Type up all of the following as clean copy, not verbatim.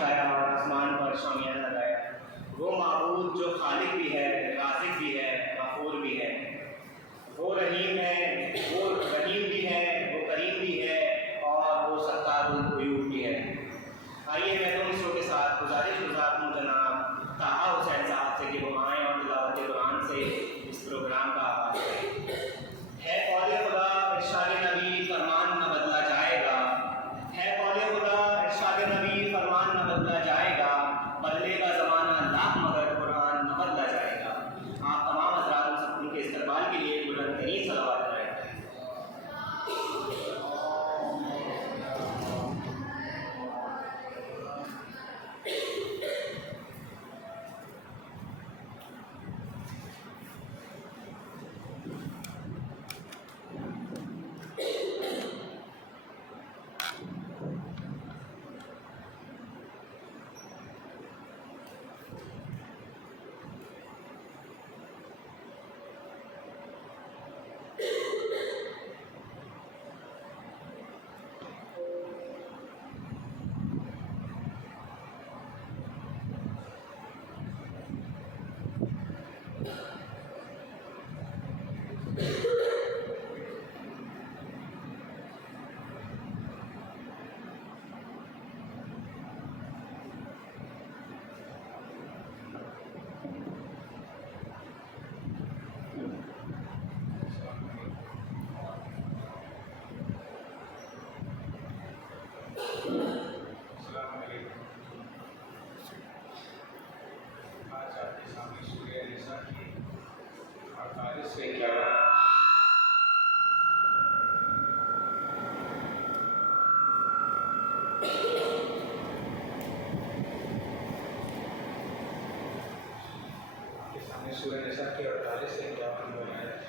بچھایا اور آسمان پر شامیانہ لگایا۔ وہ معبود جو خالق بھی ہے، رازق بھی ہے، غفور بھی ہے، وہ رحیم ہے، وہ رحیم بھی ہے، وہ کریم بھی ہے، اور وہ ستار العیوب بھی ہے۔ آئیے میں دوستوں کے ساتھ گزارش گزار ہوں جناب طاہا حسین صاحب سے کہ وہ آئیں اور تلاوت قرآن سے اس پروگرام کا آغاز کریں۔ ہے قول خدا ارشاد نبی فرمان نہ بدلا جائے گا، ہے قول خدا ارشاد نبی فرمان نہ بدلا جائے گا، بدلے کا زمانہ لاکھ مگر قرآن نہ بدلا جائے گا۔ آپ تمام حضرات ان کے استقبال کے لیے بلند ترین صلوات کریں۔ آج آپ کے سامنے سورہ نساء کی 48 سے 51 آپ کے سامنے سورہ نساء کی 48 سے 51 آیت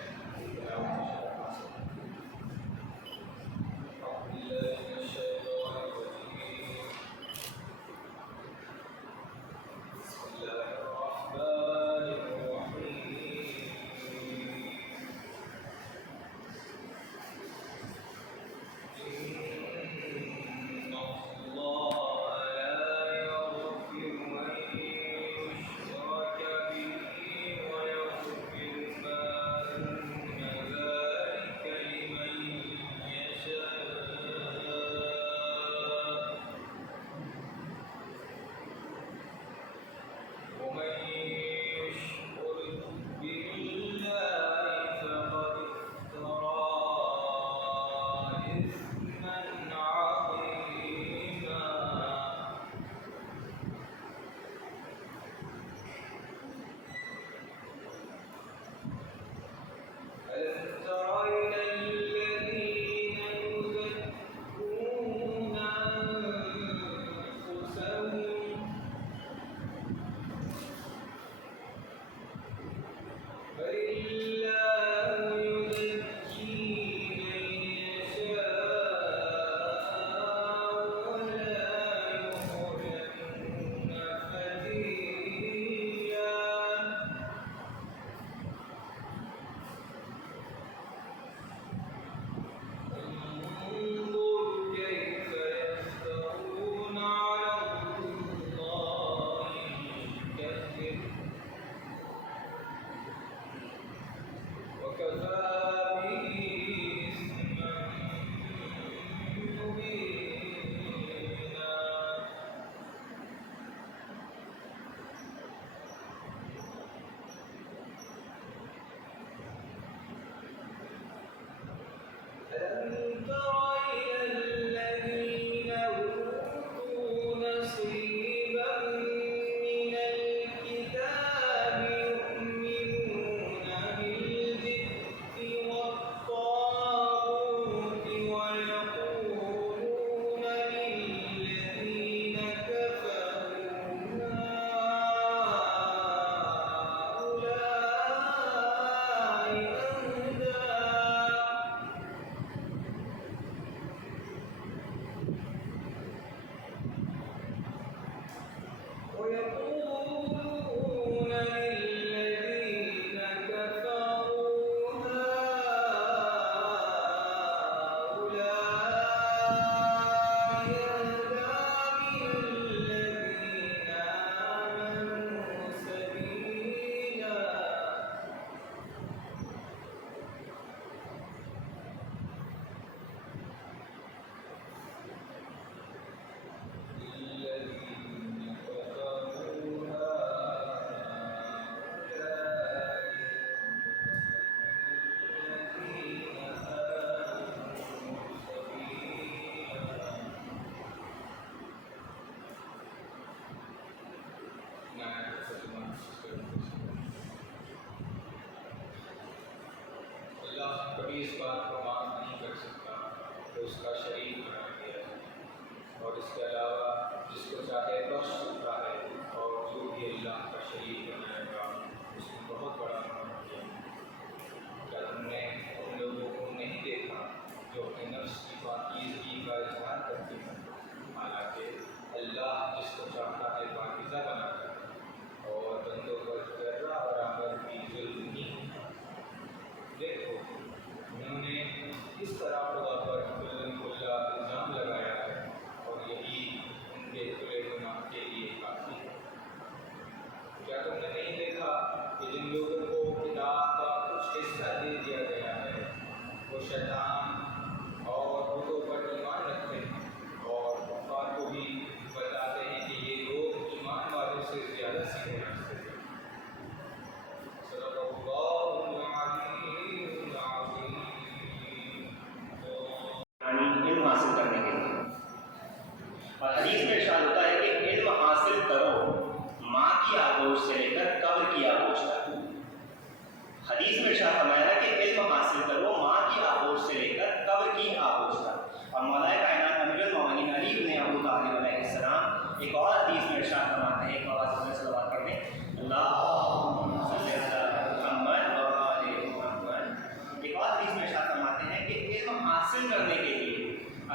ایک اور حدیث میں ارشاد فرماتے ہیں، ایک آواز میں صلوات پڑھ دیں، اللہم صلی علی محمد و آل محمد۔ ایک اور حدیث میں ارشاد فرماتے ہیں کہ علم حاصل کرنے کے لیے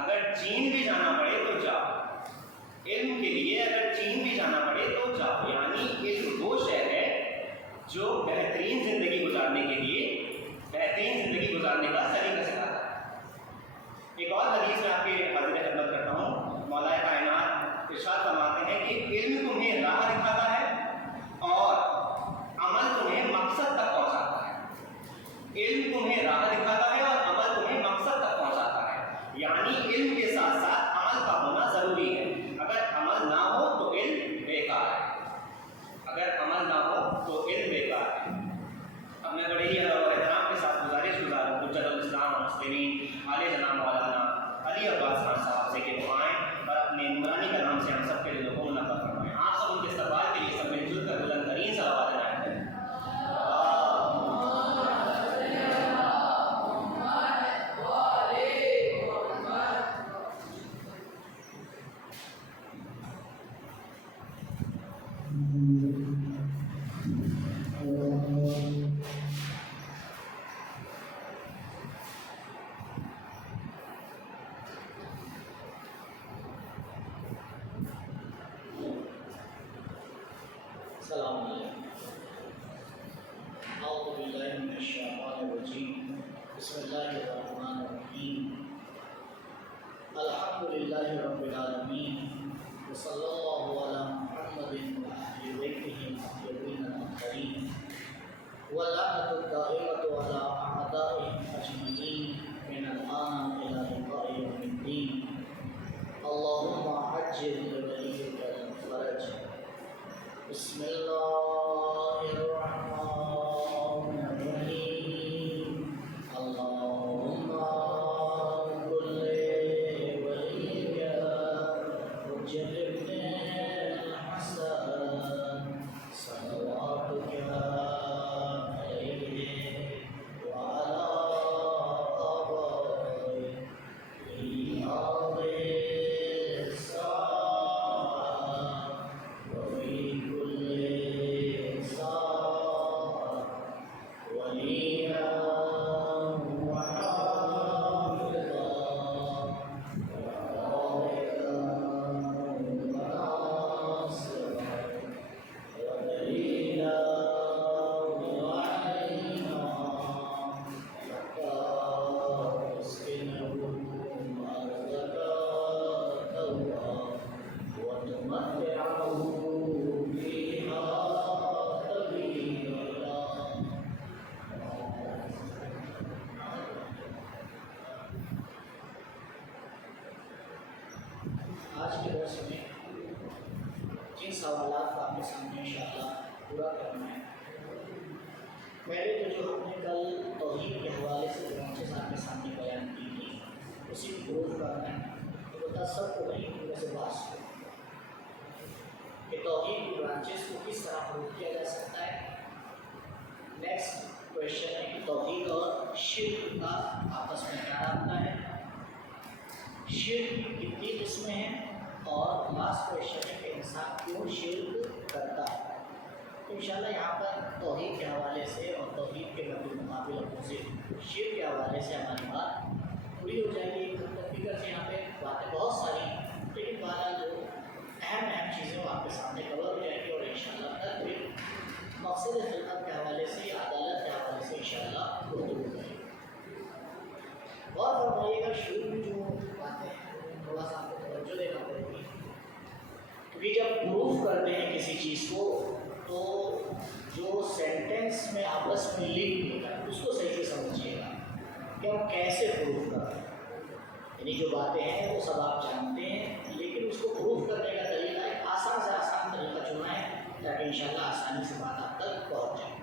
اگر چین بھی جانا پڑے تو جاؤ، علم کے لیے اگر چین بھی جانا پڑے تو جاؤ، یعنی علم وہ شے ہے جو بہترین زندگی گزارنے کے لیے بہترین زندگی گزارنے کا طریقہ سکھاتا ہے۔ ایک اور حدیث میں آپ کے حاضر خدمت کرتا ہوں، مولا کائنات ارشاد فرماتے ہیں کہ علم تمہیں راہ دکھاتا ہے اور عمل تمہیں مقصد تک پہنچاتا ہے۔ علم تمہیں راہ دکھاتا ہے اور عمل تمہیں مقصد تک پہنچاتا ہے، یعنی علم کے ساتھ ساتھ عمل کا ہونا ضروری ہے۔ اگر عمل نہ ہو تو علم بیکار ہے، اگر عمل نہ ہو تو علم بیکار ہے۔ اب میں بڑے ہی ادب و احترام کے ساتھ گزارش گزاروں حجت الاسلام والمسلمین عالیہ جناب مولانا علی عباس خان صاحب سے کہ وہ آئیں اور اپنے نورانی کلام سے ہم سب کے دلوں کو منور فرمائیں۔ آپ سب ان کے استقبال کے لیے سب مل جل کر بلند ترین صلوات عنایت کریں۔ السلام علیکم۔ اعوذ باللہ من الشیطان الرجیم، بسم اللہ الرحمن الرحیم، الحمد للہ رب العالمین، وصلی اللہ علی محمد وآل بیتہ الطاہرین الطاہرین، واللعنۃ الدائمۃ علی اعدائهم اجمعین من الآن الی لقاء یوم الدین۔ اللہم عجل لولیک الفرج۔ بسم اللہ الرحمن الرحیم، اللہم کل ولیک حجت ابن الحسن صلواتک علیہ وعلی آبائہ فی هذه الساعة وفي كل ساعة وليا وحافظا وقائدا وناصرا ودليلا وعينا حتى تسكنه أرضك طوعا وتمتعه فيها طويلا۔ آج کے درس میں جن سوالات کو آپ کے سامنے انشاءاللہ پورا کرنا ہے، پہلے تو جو ہم نے کل توحید کے حوالے سے برانچز آپ کے سامنے بیان کی تھی اسی کو پروف کرنا ہے، تو بتا سب کو نہیں ویسے بات کہ توحید کی برانچز کو کس طرح پروف کیا جا سکتا ہے۔ نیکسٹ کویشچن ہے کہ توحید اور شرک کا آپس میں کیا رابطہ ہے، شرک کتنی قسمیں ہیں، اور لاسٹ کویشچن ہے کہ انسان کیوں شرک کرتا ہے۔ تو انشاءاللہ یہاں پر توحید کے حوالے سے اور توحید کے مقابل اپوزٹ شرک کے حوالے سے ہماری بات پوری ہو جائے گی۔ فکر سے یہاں پہ باتیں بہت ساری ہیں، لیکن بہرحال جو اہم چیزیں وہ آپ کے سامنے کور ہو جائیں گی، اور انشاءاللہ کل پھر مقصد خدمت کے حوالے سے یا عدالت کے حوالے سے انشاءاللہ گفتگو کریں گے۔ غور فرمائیے گا، شروع میں جو باتیں ہیں تھوڑا سا آپ کو توجہ دینا پڑے گی، کیونکہ جب پروف کرتے ہیں کسی چیز کو تو جو سینٹینس میں آپس میں لنک ہوتا ہے اس کو صحیح سے سمجھیے گا کہ ہم کیسے پروف کر رہے ہیں۔ یعنی جو باتیں ہیں وہ سب آپ جانتے ہیں، لیکن اس کو پروف کرنے کا طریقہ ایک آسان سے آسان طریقہ چنا ہے تاکہ انشاءاللہ آسانی سے بات آپ تک پہنچ جائے۔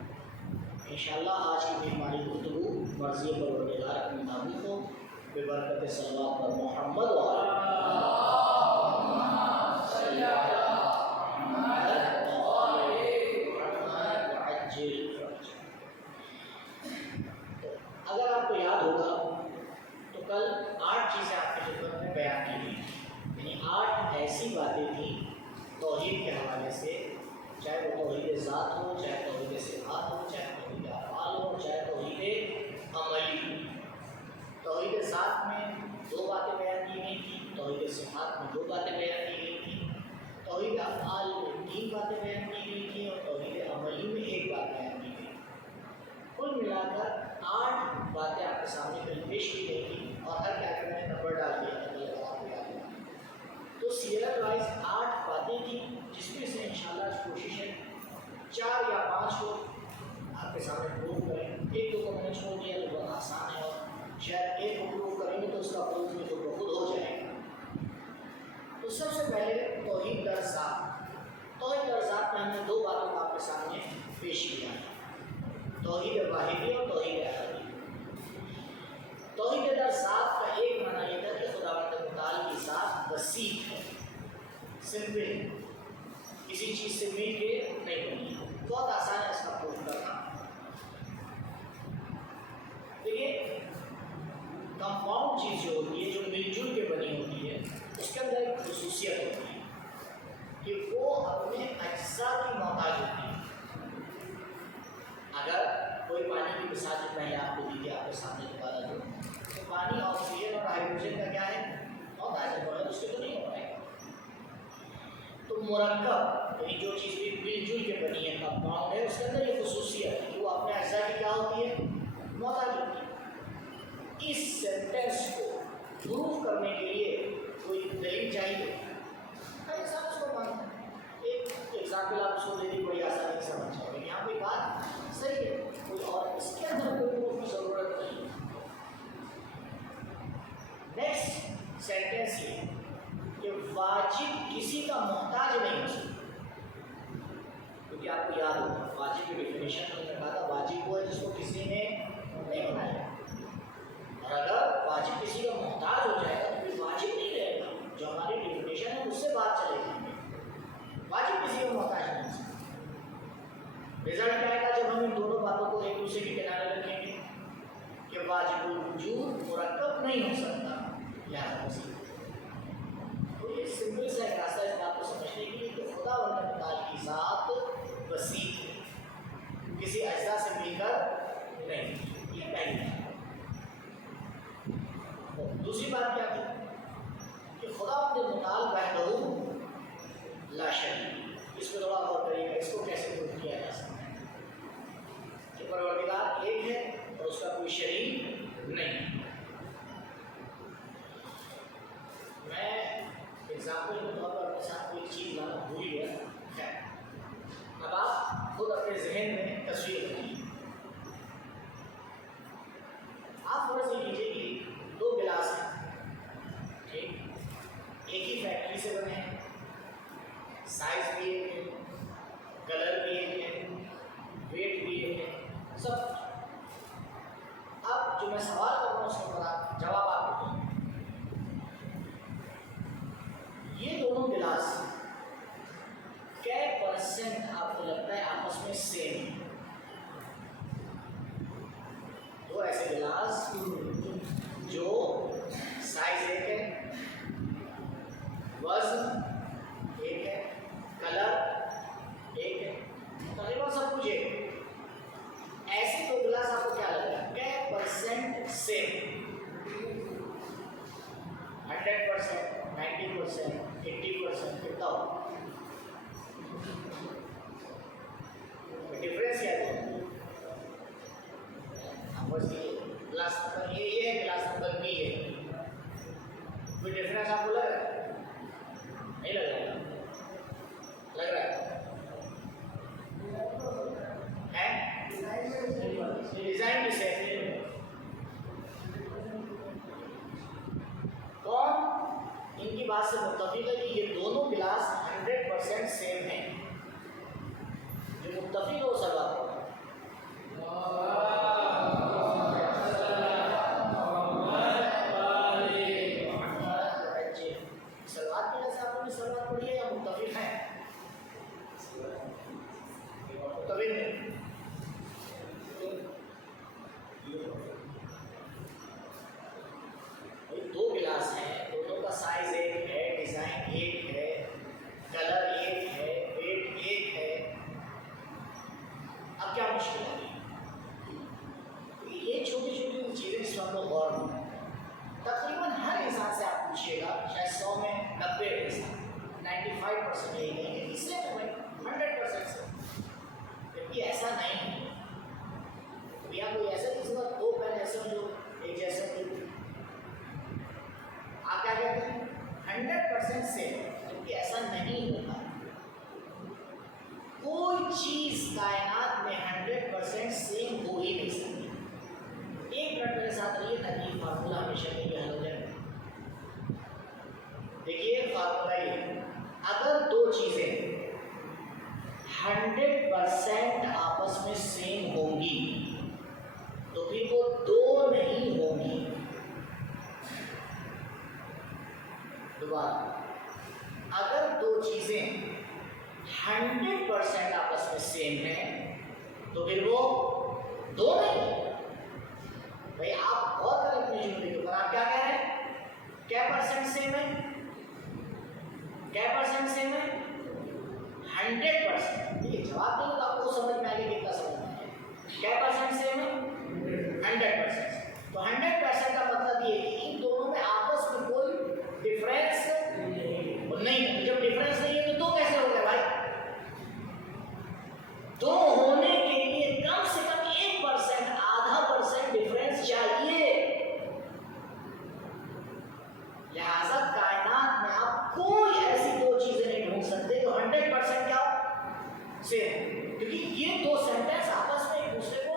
انشاءاللہ آج کی بھی ہماری گفتگو مرضی پروردگار اپنی نامی کو ببرکت صلوات پر محمد اگر آپ کو یاد ہوگا تو کل 8 چیزیں آپ کی خدمت میں بیان کی گئی، یعنی 8 ایسی باتیں تھیں से, चाहे वो तौहीद ज़ात हो, चाहे तौहीद सिफ़ात हो, चाहे तौहीद अफ़आल हो, चाहे तौहीद अमली हो। तौहीद ज़ात में 2 बातें बयान की गई थी, तौहीद सिफ़ात में 2 बातें बयान की गई थी, तौहीद अफ़आल में 3 बातें बयान की गई थी और तौहीद अमली में 1 बात बयान की गई। कुल मिलाकर 8 बातें आपके सामने कल पेश की गई थी और हर कैरेक्टर में नंबर डाल दिया था, मतलब आपको याद है। तो सीरियल वाइज 8 बातें थी, जिसमें से इंशाल्लाह कोशिश है 4 या 5 को आपके सामने प्रूव करें। 1-2 को मैंने छोड़ दिया तो बहुत आसान है, और शायद 1 को प्रूव करेंगे तो उसका प्रूफ में तो खुद हो जाएगा। तो सबसे पहले तौहीद दर ज़ात। तौहीद दर ज़ात में हमने 2 बातों को आपके सामने पेश किया है, तौहीद वाहिदी और तौहीद अहदी। तौहीद दर ज़ात का एक माना ये था कि खुदावंद मुताल की ज़ात वसी है, सिंपल, किसी चीज़ से मिल के नहीं बनी है। बहुत आसान है इसका प्रूफ करना। देखिए, कंपाउंड चीज़ जो होती है, जो मिलजुल के बनी होती है, उसके अंदर एक खसूसियत होती है कि वो अपने अज्जा की मोहताज होती है। अगर कोई पानी की मिसाल जो पहले आपको दी थी, आपके सामने निकाला तो पानी ऑक्सीजन और हाइड्रोजन का क्या है, मोहताज है, उसके तो नहीं हो पाएगा। तो मुरक्कब यानी जो चीज़ भी मिलजुल के बनी है, कंपाउंड है, उसके अंदर ये खसूसियत है कि वो अपने अज्जा की क्या होती है, मोहताज होती है। इस सेंटेंस को प्रूफ करने के लिए कोई दलील चाहिए, हर इंसान उसको मानता है। एक एग्जाम्पल आप उसको दे दी, बड़ी आसानी से समझ जाओगे, यहाँ पे बात सही है, कोई और इसके अंदर कोई प्रूफ की ज़रूरत नहीं। नेक्स्ट सेंटेंस ये कि वाजिब किसी का मोहताज नहीं हो सकता, क्योंकि आपको याद होगा वाजिब की डेफिनेशन हमने कहा था, वाजिब वो है जिसको किसी ने नहीं बनाया। और अगर वाजिब किसी का मोहताज हो जाएगा तो फिर वाजिब नहीं रहेगा, जो हमारी डेफिनेशन है उससे बात चलेगी। वाजिब किसी का मोहताज नहीं हो सकता। रिजल्ट क्या आएगा जब हम इन दोनों बातों को एक दूसरे के किनारे रखेंगे कि वाजिबुल वजूद मुरक्कब नहीं हो सकता, लिहाजा वसी। तो ये सिंपल सा एक रास्ता इस बात को समझने के लिए कि खुदावंद मुताल की ज़ात वसी है, किसी अज्जा से मिलकर नहीं। ये पहली बात। दूसरी बात क्या थी कि खुदावंद मुताल वहदहू ला शरीक। इस पर थोड़ा और करिएगा, इसको कैसे प्रूफ किया जा सकता है कि परवरदिगार एक है और उसका कोई शरीक नहीं। मैं एग्जाम्पल के तौर पर अपने साथ कोई चीज़ लाना भूल गया है। अब आप खुद अपने जहन में तस्वीर रखिए। आप फर्ज ये कीजिए कि 2 गिलास हैं, ठीक, एक ही फैक्ट्री से बने हैं, साइज भी एक है, कलर भी एक है, वेट भी एक है, सब। अब जो मैं सवाल कर रहा हूँ उसका जवाब आप दें। ये दोनों गिलास क्या % आपको लगता है आपस में सेम है? 2 ऐसे गिलास जो साइज एक है, वजन एक है, कलर एक है, तकरीबन सब कुछ एक है। ऐसे 2 गिलास आपको क्या लगता है, क्या % सेम? 100%, 90%, 80%, कितना हो? डिफरेंस 95% यही कहेंगे कि सेम है भाई 100% से, जबकि ऐसा नहीं है। भैया कोई ऐसा किसी का दो पेन ऐसे हो जो एक जैसे हो, आप क्या कहते हैं 100% सेम, जबकि ऐसा नहीं होता। कोई चीज कायनात में 100% सेम हो ही नहीं सकती। एक मिनट मेरे साथ रहिए ताकि फार्मूला हमेशा के लिए हल हो जाए। देखिए फार्मूला ये, अगर दो चीजें 100% आपस में सेम होंगी तो फिर वो दो नहीं होंगी। दोबारा, अगर दो चीजें 100% आपस में सेम है तो फिर वो दो नहीं। भाई आप बहुत गलत में जुड़ रहे हो, पर आप क्या कह रहे हैं? क्या परसेंट सेम है? क्या परसेंट सेम है? 100%। ये जवाब देंगे तो आपको समझ में आएगा कितना समझ में आएगा। क्या परसेंट सेम है? 100%। तो 100% का मतलब ये कि इन दोनों में आपस में कोई डिफरेंस नहीं है। जब डिफरेंस नहीं है तो दो कैसे हो गए भाई? दो होने के लिए कम से कम 1%, आधा % डिफरेंस चाहिए। लिहाजा कायनात में आप कोई ऐसी दो चीजें नहीं ढूंढ सकते जो 100% क्या सेम, क्योंकि ये दो सेंटेंस आपस में एक दूसरे को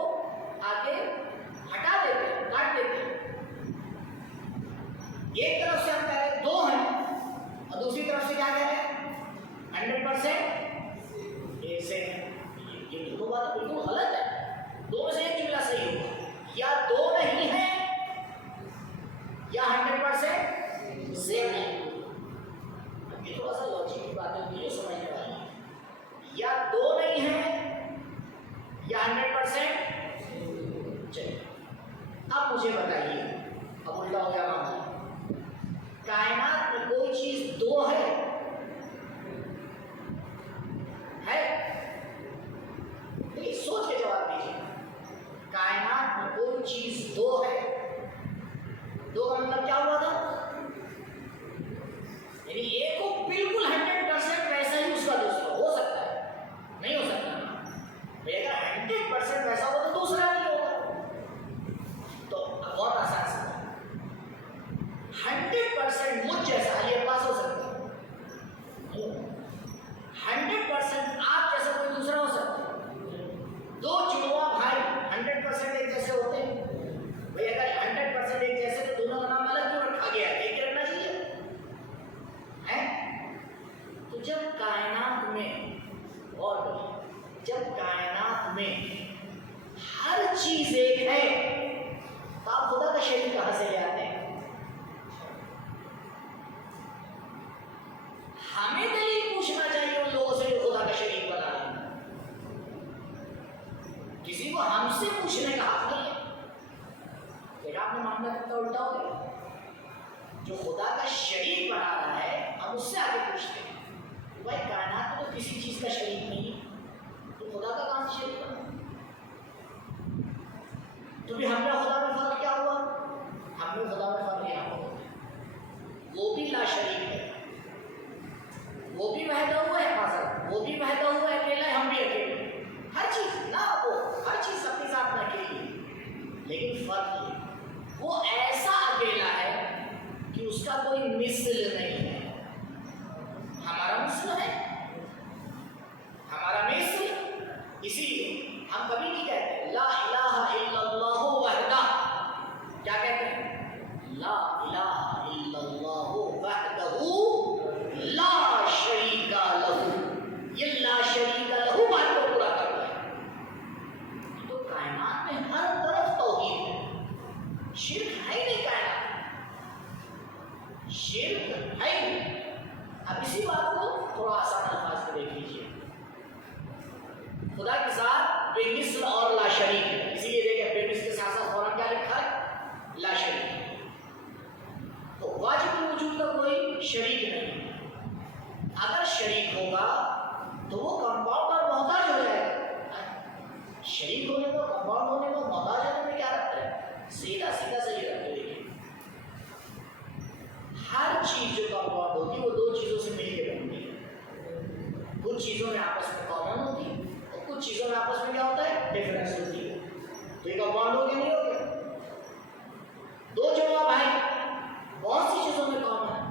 आगे हटा देते हैं, काट देते हैं। एक तरफ से हम कह रहे हैं दो हैं और दूसरी तरफ से क्या कह रहे हैं 100% एक से। ये दोनों बात बिल्कुल गलत है। दो में से एक जुमला सही होगा, या दो नहीं है या 100% सेम है। ये थोड़ा सा लॉजिक की बात है, मुझे समझने वाली है। या दो नहीं है या 100%। चलिए अब मुझे बताइए, अब उल्टा हो गया मामला। कायनात में कोई चीज दो है? देखिए सोच के जवाब दीजिए। कायनात में कोई चीज दो है? दो का मतलब क्या हुआ था? यानी एक को बिल्कुल 100% वैसा ही उसका दूसरा हो सकता है? नहीं हो सकता ना। भाई अगर 100% वैसा हो तो दूसरा नहीं होगा। तो बहुत आसान सा 100% मुझ जैसा अली अब्बास हो सकता है, 100% आप जैसा कोई दूसरा हो सकता है। दो जुड़वा भाई 100% एक जैसे होते हैं? भाई अगर 100% एक जैसे तो दोनों का नाम अलग क्यों रखा गया? एक ही रखना चाहिए है। तो जब कायनात में, और जब कायनात में हर चीज एक है तो आप खुदा का शरीक कहां से ले आते हैं? हमें दलील पूछना चाहिए उन लोगों से जो खुदा का शरीक बना रहे हैं। किसी को हमसे पूछने का हक नहीं है। देखा आपने मामला कितना उल्टा हो गया। जो खुदा का शरीक बना रहा है हम उससे आगे पूछते हैं भाई कायनात में तो किसी चीज का शरीक नहीं है, तो खुदा का कहां से शरीक बना? तो भी हमने खुदा में फर्क क्या हुआ? हमने खुदा में फर्क क्या हुआ? वो भी ला शरीक है, वो भी बहता हुआ है फाजल, वो भी बहता हुआ है अकेला है, हम भी अकेले। हर चीज ना, वो हर चीज अपने साथ में अकेली, लेकिन फर्क ये वो ऐसा अकेला है कि उसका कोई मिस्ल नहीं है। हमारा मिस्ल है, हमारा मिस्ल। इसीलिए हम कभी नहीं कहते ला इलाहा इल्लल्लाह वहदा। क्या कहते हैं? ला इलाहा इल्लल्लाह वहदहू ला शरीका लहू। ये ला शरीका लहू बात को पूरा करता है। तो कायनात में हर तरफ तौहीद है, शिर्क है ही नहीं कायनात, शिर्क है ही नहीं। अब इसी बात को थोड़ा आसान अल्फाज में देख लीजिए। खुदा के साथ बेमिसल और ला शरीक है, इसीलिए देखिए बेमिसल के साथ साथ फौरन क्या लिखा है? ला शरीक। तो वाजिब वजूद का कोई शरीक नहीं है। अगर शरीक होगा तो वो कंपाउंड और मोहताज हो जाएगा। शरीक होने को, कंपाउंड होने को, मोहताज होने में क्या रखते हैं? सीधा सीधा सही रखते। देखिए हर चीज जो कंपाउंड होती है वो दो चीजों से मिलकर बनती है। कुछ चीज़ों में आपस में कॉमन होती है और कुछ चीज़ों में आपस में क्या होता है, डिफरेंस होती है। तो ये कंपाउंड हो गया, नहीं हो गया? दो जुड़वा भाई, बहुत सी चीज़ों में कॉमन है।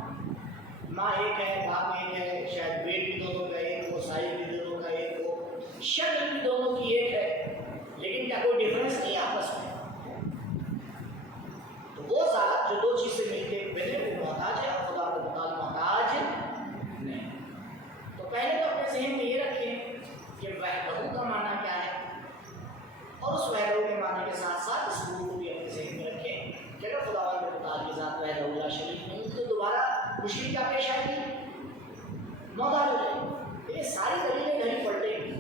माँ एक है, बाप एक है, शायद वेट भी दोनों का एक हो, साइज भी दोनों का एक हो, शक्ल भी दोनों की एक है, लेकिन क्या कोई डिफरेंस नहीं है आपस में? तो वो ज़ात जो दो चीज़ से मिलके बने वो मोहताज है, खुदा को मुताल मोहताज नहीं। तो पहले तो अपने ज़हन में ये रखें कि वहदहू का माना क्या है, और उस वहदहू के माने के साथ साथ इस रूह को भी अपने ज़हन में रखें कि अगर खुदावंद को मुताल की ज़ात वहदहू ला शरीक नहीं तो दोबारा मुश्किल क्या पेश आएगी, मोहताज हो जाएगी। ये सारी दलीलें घड़ी पलटेंगी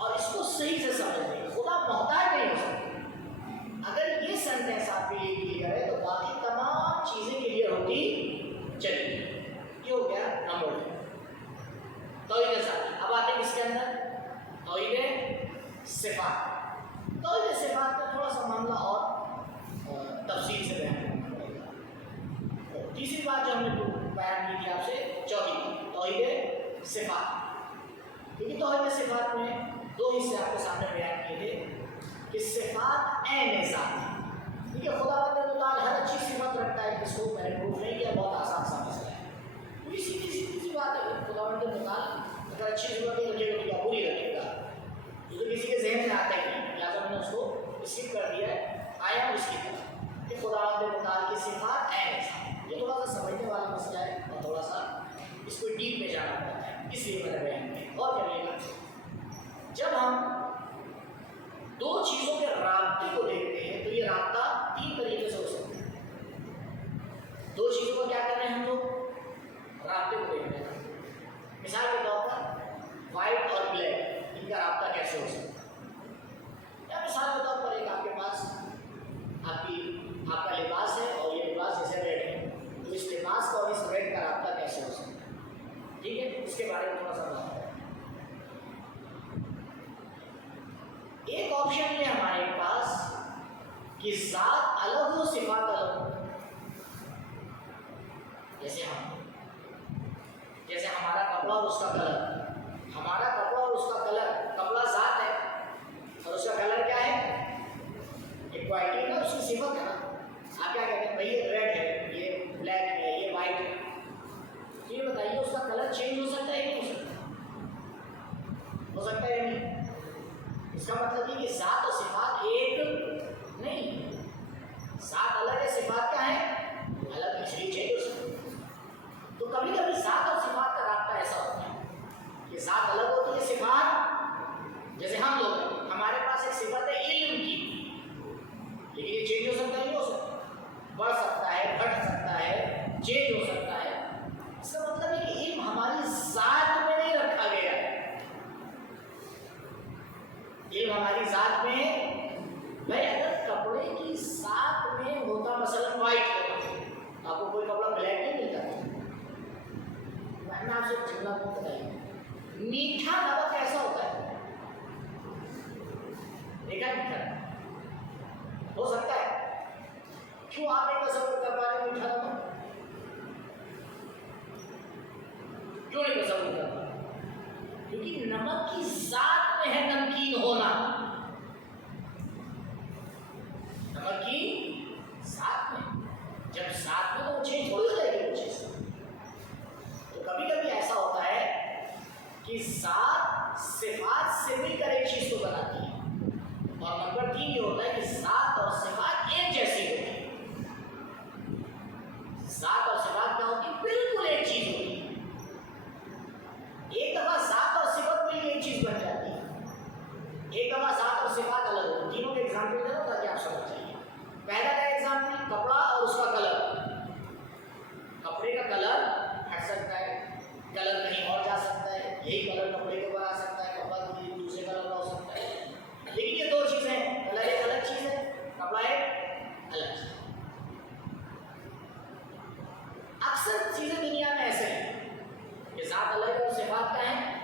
और इसको सही से समझ लेंगे, खुदा मोहताज नहीं हो सकता। अगर ये सेंटेंस आपके लिए क्लियर है तो बाकी तमाम चीजें क्लियर होती चलेगी। ये हो गया नंबर 2, तौहीद ज़ात। अब आते हैं किसके अंदर, तौहीद सिफात। तौहीद सिफात का थोड़ा सा मामला और तफसील से बयान करना पड़ेगा। तीसरी बात जो हमने बयान की थी आपसे, चौथी तौहीद सिफात। क्योंकि तौहीद सिफात में दो हिस्से आपके सामने बयान किए थे कि सिफात ऐन ज़ात है। देखिए खुदावंद मुताल हर अच्छी सिफत रखता है, इसको मैंने प्रूफ नहीं किया, बहुत आसान सा मसला है। पूरी सीधी बात है, खुदावंद मुताल अगर अच्छी सिफत नहीं रखेगा तो क्या बुरी रखेगा, तो किसी के जहन में आता है नहीं, लिहाजा मैंने उसको स्किप कर दिया है। आया हूँ इसकी तरफ कि खुदावंद मुताल की सिफात ऐन ज़ात। ये थोड़ा सा समझने वाला मसला है और थोड़ा सा इसको डीप में जाना पड़ता है, इसलिए मैंने बयान किया। और करिएगा, जब हम दो चीज़ों के राब्ते को देखते हैं तो ये राब्ता तीन तरीके से हो सकता है। दो चीज़ों को क्या कर रहे हैं हम लोग, राब्ते को देख रहे हैं। मिसाल के तौर पर वाइट और ब्लैक, इनका राब्ता कैसे हो सकता है? या मिसाल के तौर पर एक आपके पास आपका लिबास है और ये लिबास जैसे रेड है, तो इस लिबास का और इस रेड का राब्ता कैसे हो सकता है? ठीक है, इसके बारे में थोड़ा सा बात करें। एक ऑप्शन है हमारे पास कि ज़ात अलग हो, सिफात अलग हो। जैसे हमारा कपड़ा और उसका कलर, हमारा कपड़ा और उसका कलर, कपड़ा ज़ात है और उसका कलर क्या है, एक क्वालिटी है, उसकी सिफत है ना। आप क्या कहते हैं, भाई ये रेड है, ये ब्लैक है, ये वाइट है, तो ये बताइए उसका कलर चेंज हो सकता है कि नहीं हो सकता है या नहीं? इसका मतलब ये कि ज़ात और सिफात एक नहीं, ज़ात अलग है, सिफात क्या है अलग है, इसलिए चेंज हो सकती है। तो कभी कभी ज़ात और सिफात का राब्ता ऐसा होता है कि ज़ात अलग होती है, सिफात, जैसे हम लोग, हमारे पास एक सिफत है इल्म की, लेकिन ये चेंज हो सकता है, नहीं हो सकता, बढ़ सकता है, घट सकता है, चेंज हो सकता है। इसका मतलब है कि इल्म हमारी ज़ात में नहीं रखा गया है। इल्म हमारी ज़ात में, भाई अगर कपड़े की ज़ात में होता मसलन वाइट होता, आपको कोई कपड़ा ब्लैक नहीं मिलता। मैं आपसे झगड़ा को बताइए, मीठा नमक कैसा होता है? देखा मीठा हो सकता है, क्यों आप नहीं तसव्वुर कर पा रहे मीठा नमक? क्यों नहीं तसव्वुर कर पा रहे? क्योंकि नमक की ज़ात में है नमकीन होना, नमक की ज़ात में, जब ज़ात में तो वो चेंज हो जाएगी वो चीज़। तो कभी कभी ऐसा होता है कि ज़ात सिफात से मिलकर एक चीज़ को बनाती है, और नंबर 3 ये होता है कि ज़ात और सिफात एक जैसी होती है। ज़ात और सिफात क्या होती है? बिल्कुल एक चीज़ होती है। एक दफ़ा ज़ात और सिफत मिलकर एक चीज़ बन जाती है, एक दफ़ा ज़ात और सिफात अलग होती है। तीनों के एग्जाम्पल दे रहा हूँ ताकि आप समझ जाइए। पहला का एग्जाम्पल, कपड़ा और उसका कलर। कपड़े का कलर हट सकता है, कलर कहीं और जा सकता है, यही कलर कपड़े के ऊपर आ सकता है, कपड़ा दूसरे कलर का हो सकता है, लेकिन ये दो चीज़ें, कलर एक अलग चीज़ है, कपड़ा एक अलग चीज़। अक्सर चीज़ें दुनिया में ऐसे हैं कि ज़ात अलग है और सिफात क्या है।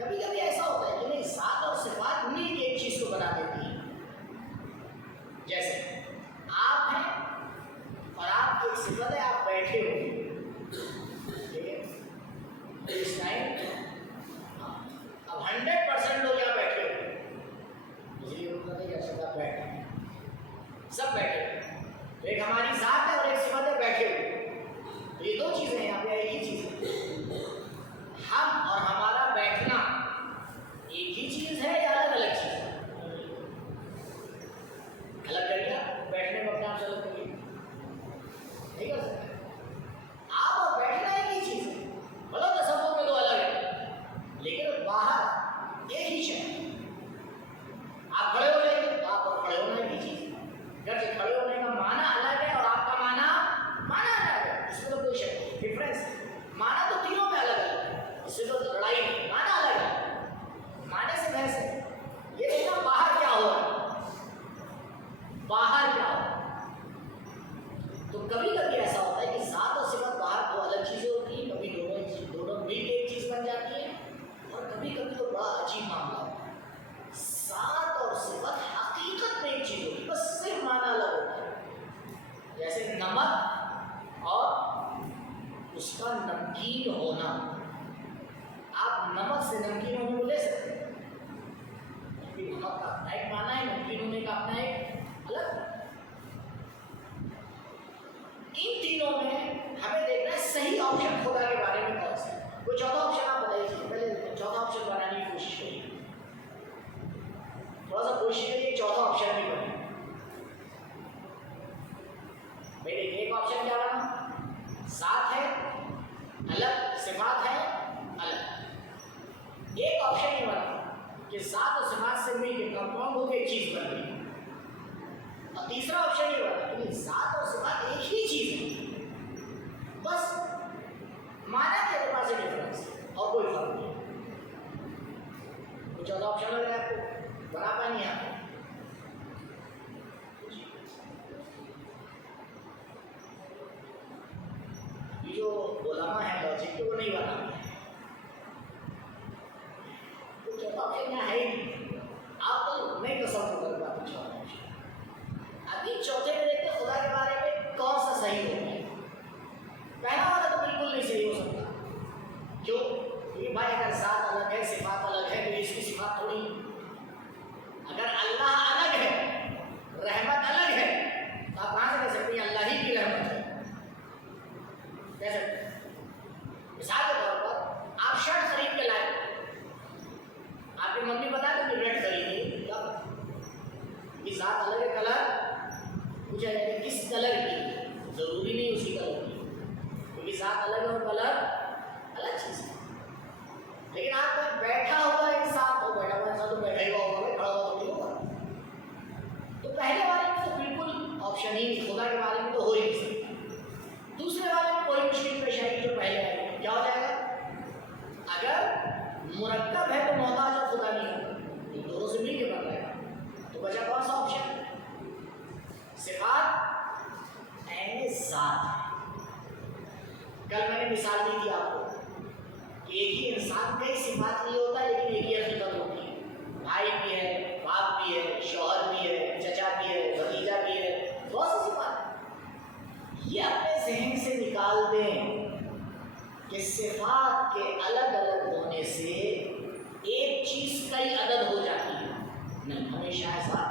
कभी कभी ऐसा होता है कि नहीं, ज़ात और सिफात मिलकर एक चीज़ को बना देती है। जैसे आप हैं और आपकी एक सिफत है, आप बैठे हो, ठीक है, तो इस टाइम کہ ذات اور صفات سے مل کے کمپاؤنڈ ہو کے ایک چیز بن گئی. اور تیسرا آپشن یہ بتا کہ ذات اور صفات ایک ہی چیز ہے، بس معنی کے اعتبار سے ڈفرنس اور کوئی فرق نہیں. کچھ اور آپشن لگ رہا ہے آپ کو بنا پائیں گے آپ؟ یہ جو علماء ہیں لاجک تو وہ نہیں بنا پائے. کچھ اور آپشن یہاں ہے ہی نہیں. آپ تو نہیں تصور کر پاتے چوتھا آپشن. ابھی چوتھے میں دیکھتے خدا کے بارے میں کون سا صحیح ہوتا ہے. پہلا والا تو بالکل نہیں صحیح ہو سکتا. کیوں؟ کیونکہ بھائی اگر ذات الگ ہے، صفات الگ ہے، تو اس کی صفات تھوڑی. اگر اللہ الگ ہے، رحمت الگ ہے، تو آپ کہاں سے کہہ سکتے ہیں اللہ ہی کی رحمت ہے؟ کہہ سکتے ہیں. مثال کے طور پر آپ شرٹ خرید کے لائے، آپ کی ممی بتا دیں کہ ریڈ خریدی، ذات الگ ہے، کلر پوچھا جائے کہ کس کلر کی، ضروری نہیں اسی کلر کی، کیونکہ ذات الگ ہے اور کلر الگ چیز ہے. لیکن آپ کا بیٹھا ہوا انسان تو بیٹھا ہوا انسان تو بیٹھا ہی ہوا ہوگا، کھڑا ہوا تو نہیں ہوگا. تو پہلے والے میں تو بالکل آپشن ہی نہیں، خدا کے بارے میں تو ہو ہی نہیں سکتا. دوسرے والے میں کوئی مشکل پیش آئی جو پہلے آئے گی، کیا ہو جائے گا؟ اگر مرکب ہے تو محتاج اور خدا نہیں ہوگا، یہ دونوں سے مل کے بن رہے گا. تو بچا کون سا آپشن؟ صفات عین ذات ہے. کل میں نے مثال دی تھی آپ کو کہ ایک ہی انسان کئی صفات نہیں ہوتا لیکن ایک ہی حقیقت ہوتی ہے. بھائی بھی ہے، باپ بھی ہے، شوہر بھی ہے، چچا بھی ہے، بھتیجا بھی ہے، بہت سی صفات. یہ اپنے ذہن سے نکال دیں کہ صفات کے الگ الگ ہونے سے ایک چیز کئی عدد ہو جاتی ہے. نہیں، ہمیشہ ایسا،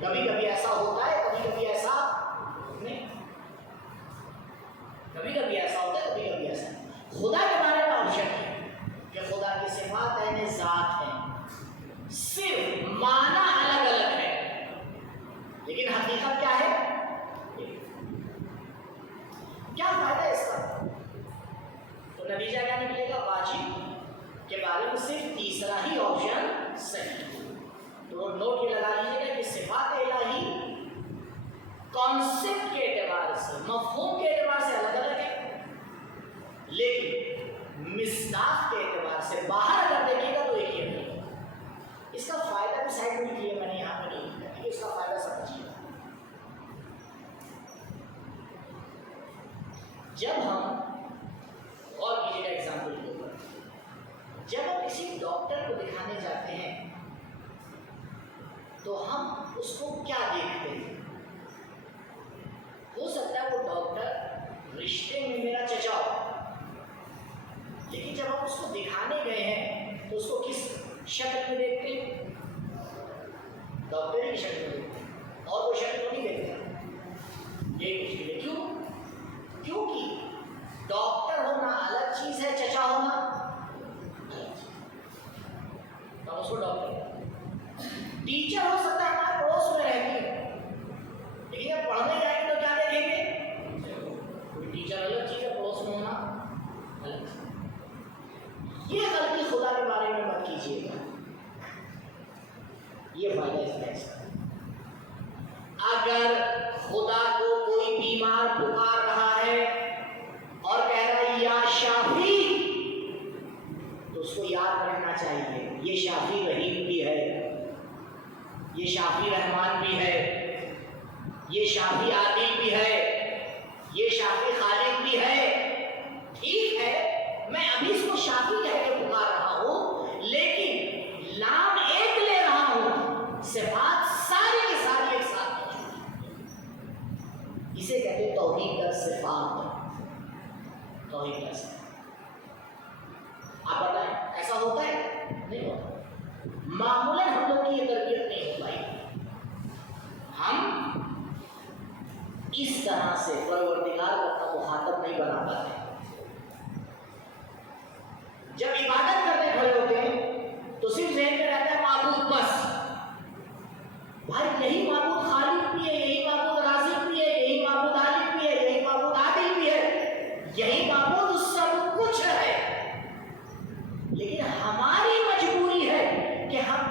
کبھی کبھی ایسا ہوتا ہے، کبھی کبھی ایسا نہیں. کبھی کبھی ایسا ہوتا ہے، کبھی کبھی ایسا نہیں. خدا کے بارے میں آپشن ہے کہ خدا کی صفات عین ذات ہیں، صرف معنی الگ الگ ہے لیکن حقیقت کیا ہے؟ کیا فائدہ اس کا؟ تو نتیجہ کیا نکلے گا؟ واجب کے بارے میں صرف تیسرا ہی آپشن صحیح. تو نوٹ یہ لگا لیجیے گا کہ صفات الہی کانسیپٹ کے اعتبار سے، مفہوم کے اعتبار سے الگ الگ ہے، لیکن مصداق کے اعتبار سے باہر اگر دیکھے گا تو ایک ہی ہے. اس کا فائدہ بھی سائڈ میں لکھیے، میں نے یہاں پہ نہیں لکھا کہ اس کا فائدہ سمجھیے. جب ہم اور کیجیے گا ایگزامپل کے اوپر، جب ہم کسی ڈاکٹر کو دکھانے جاتے ہیں تو ہم اس کو کیا دیکھتے ہیں؟ ہو سکتا ہے وہ ڈاکٹر رشتے میں میرا چچا ہو، لیکن جب ہم اس کو دکھانے گئے ہیں تو اس کو کس شکل میں دیکھتے ہیں؟ ڈاکٹر کی شکل میں دیکھتے ہیں، اور کوئی شکل کو نہیں دیکھتے. یہی مشکل ہے. کیوں؟ کیونکہ ڈاکٹر ہونا الگ چیز ہے، چچا ہونا الگ چیز. تو اس کو ڈاکٹر. ٹیچر ہو سکتا ہے ہمارے پڑوس میں رہتی ہے، لیکن جب پڑھنے جائیں گے تو کیا دیکھیں گے؟ ٹیچر الگ چیز ہے، پڑوس میں ہونا الگ چیز. یہ غلطی خدا کے بارے میں مت کیجیے گا. یہ فائدہ اس کا. اگر خدا کو کوئی بیمار پکار رہا ہے اور کہہ رہا ہے یا شافی، تو اس کو یاد رکھنا چاہیے یہ شافی رحیم بھی ہے، یہ شافی رحمان بھی ہے، یہ شافی عادل بھی ہے، یہ شافی خالق بھی ہے. ٹھیک ہے، میں ابھی اس کو شافی کہہ کے پکار رہا ہوں، لیکن نام ایک لے رہا ہوں، صفات ساری کی ساری ایک ساتھ موجود ہیں. اسے کہتے ہیں توحید الصفات. توحید الصفات. آپ بتائیں ایسا ہوتا ہے؟ نہیں ہوتا. معمولاً ہم لوگ کی یہ تربیت نہیں ہو پائی. ہم اس طرح سے پروردگار کا مخاطب نہیں بنا پاتے. جب عبادت کرنے کھڑے ہوتے ہیں تو صرف ذہن میں رہتا ہے معبود بس. بھائی یہی معبود خالق بھی ہے، یہی معبود رازق بھی ہے، یہی معبود عالم بھی ہے، یہی معبود عادل بھی ہے، یہی معبود سب کچھ ہے. لیکن ہماری مجبوری ہے کہ ہم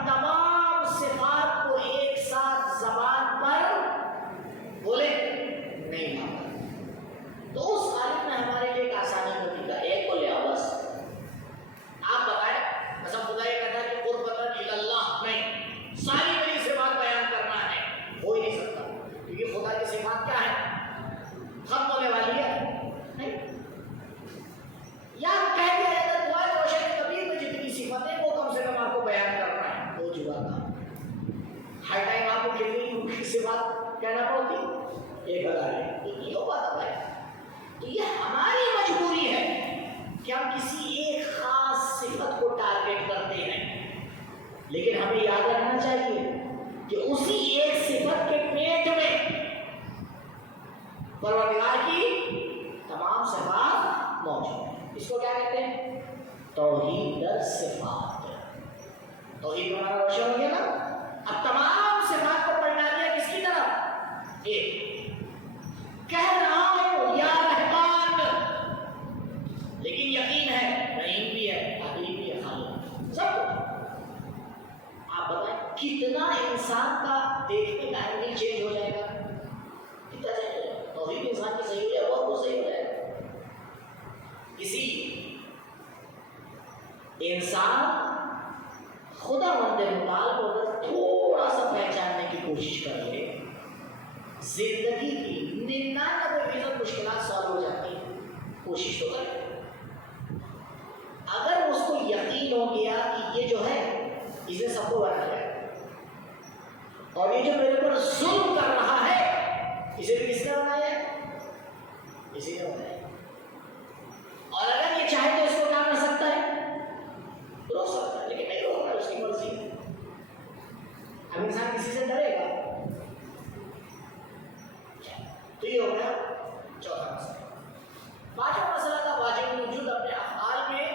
1000 یہ ہو پاتا بھائی. تو یہ ہماری مجبوری ہے کہ ہم کسی ایک خاص صفت کو ٹارگیٹ کرتے ہیں، لیکن ہمیں یاد رکھنا چاہیے کہ اسی ایک صفت کے پیٹ میں پروردگار کی تمام صفات موجود ہیں. اس کو کیا کہتے ہیں؟ توحید صفات. توحید ہمارا روشن ہو گیا نا. اب تمام صفات کو پلٹا دیا کس کی طرف؟ ایک. کہہ رہا ہوں یا رحمان، لیکن یقین ہے رحیم بھی ہے، قادر بھی ہے، خالق سب کچھ. آپ بتائیں کتنا انسان کا دیکھنے کا اینگل چینج ہو جائے گا؟ کتنا چینج ہو جائے گا؟ توحید انسان کی صحیح ہو جائے گا، وہ صحیح ہو جائے گا. کسی انسان خدا مند متعال کو اگر تھوڑا سا پہچاننے کی کوشش کر لے، زندگی کی 99% مشکلات سالو ہو جاتی ہیں. کوشش تو کرے. اگر اس کو یقین ہو گیا کہ یہ جو ہے اسے سب کو بنایا ہے، اور یہ جو میرے پر ظلم کر رہا ہے اسے بھی کس نے بنایا ہے؟ اسی نے بنایا ہے. اور اگر یہ چاہے تو اس کو کیا کر سکتا ہے؟ روک سکتا ہے، لیکن نہیں روک رہا، اس کی مرضی ہے. اب انسان کسی سے ڈرے گا؟ تو یہ ہو گیا چوتھا مسئلہ. پانچواں مسئلہ تھا واجب الوجود اپنے افعال میں،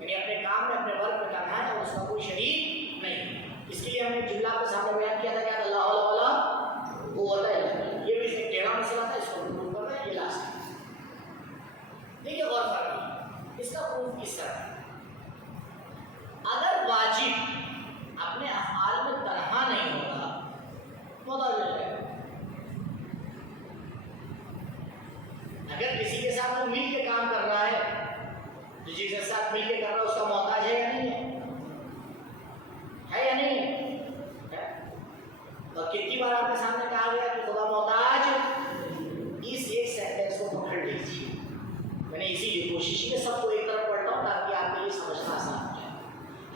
یعنی اپنے کام میں، اپنے ورک میں کرنا ہے اور اس کا کوئی شریک نہیں. اس کے لیے ہم نے جملہ آپ کے سامنے بیان کیا تھا کہ اللہ ولا قوت الا باللہ. یہ بھی ایک ٹیڑھا مسئلہ تھا، اس کو پروف کرنا ہے. یہ لاسٹ ہے. دیکھیے غور فرمائیے اس کا پروف کس طرح ہے. اگر واجب اپنے افعال میں تنہا نہیں ہوگا موضوع مل جائے گا. اگر کسی کے ساتھ وہ مل کے کام کر رہا ہے تو جس کے ساتھ مل کے کر رہا ہے اس کا محتاج ہے یا نہیں ہے یا نہیں ہے؟ اور کتنی بار آپ کے سامنے کہا گیا کہ خدا محتاج؟ اس ایک سینٹینس کو پکڑ لیجیے. میں نے اسی لیے کوشش کی سب کو ایک طرف پڑھتا ہوں تاکہ آپ کے لیے سمجھنا آسان ہو جائے.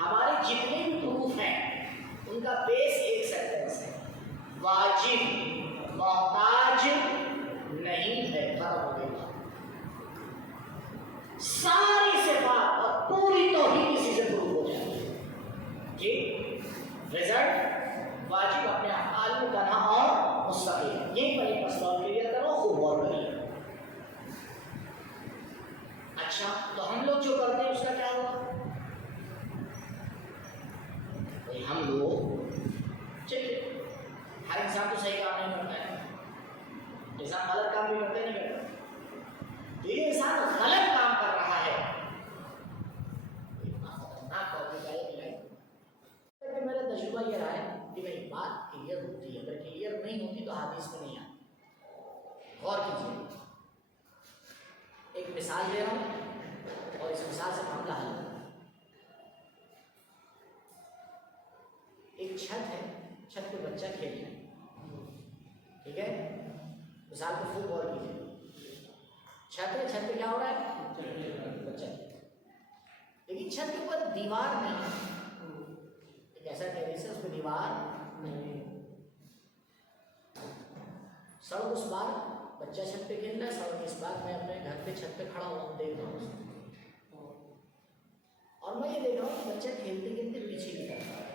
ہمارے جتنے بھی پروف ہیں ان کا بیس ایک سینٹینس ہے. واجب محتاج نہیں ہے. ختم ہو گیا. ساری صفات اور پوری توحید اسی سے پروف ہو جاتی ہے. جی رزلٹ واجب اپنے افعال میں تنہا اور مستقل ہے. یہی پر ایک مسئلہ کلیئر کرو، خوب غور کریے. اچھا تو ہم لوگ جو کرتے ہیں اس کا کیا ہوا؟ ہم لوگ چلیے ہر انسان تو صحیح کام نہیں کرتا ہے، انسان غلط کام بھی کرتے نہیں کرتا. تو یہ انسان غلط کام کر رہا ہے. میرا تجربہ یہ رہا ہے کہ بھائی بات کلیئر ہوتی ہے، اگر کلیئر نہیں ہوتی تو حدیث میں نہیں آتی. غور کیجیے. ایک مثال دے رہا ہوں اور اس مثال سے معاملہ حل ہوگا. ایک چھت ہے، چھت پہ بچہ کھیل رہا ہے، ٹھیک ہے. مثال کو خوب غور کیجیے. چھت ہے، چھت پہ کیا ہو رہا ہے؟ بچہ. لیکن چھت کے اوپر دیوار نہیں ہے. ایک ایسا ٹیریس ہے اس پہ دیوار نہیں. سڑک اس بار بچہ چھت پہ کھیل رہا ہے، سڑک اس بار میں اپنے گھر پہ چھت پہ کھڑا ہوں دیکھ رہا ہوں اور میں یہ دیکھ رہا ہوں بچہ کھیلتے کھیلتے پیچھے کی طرف آ رہا ہے.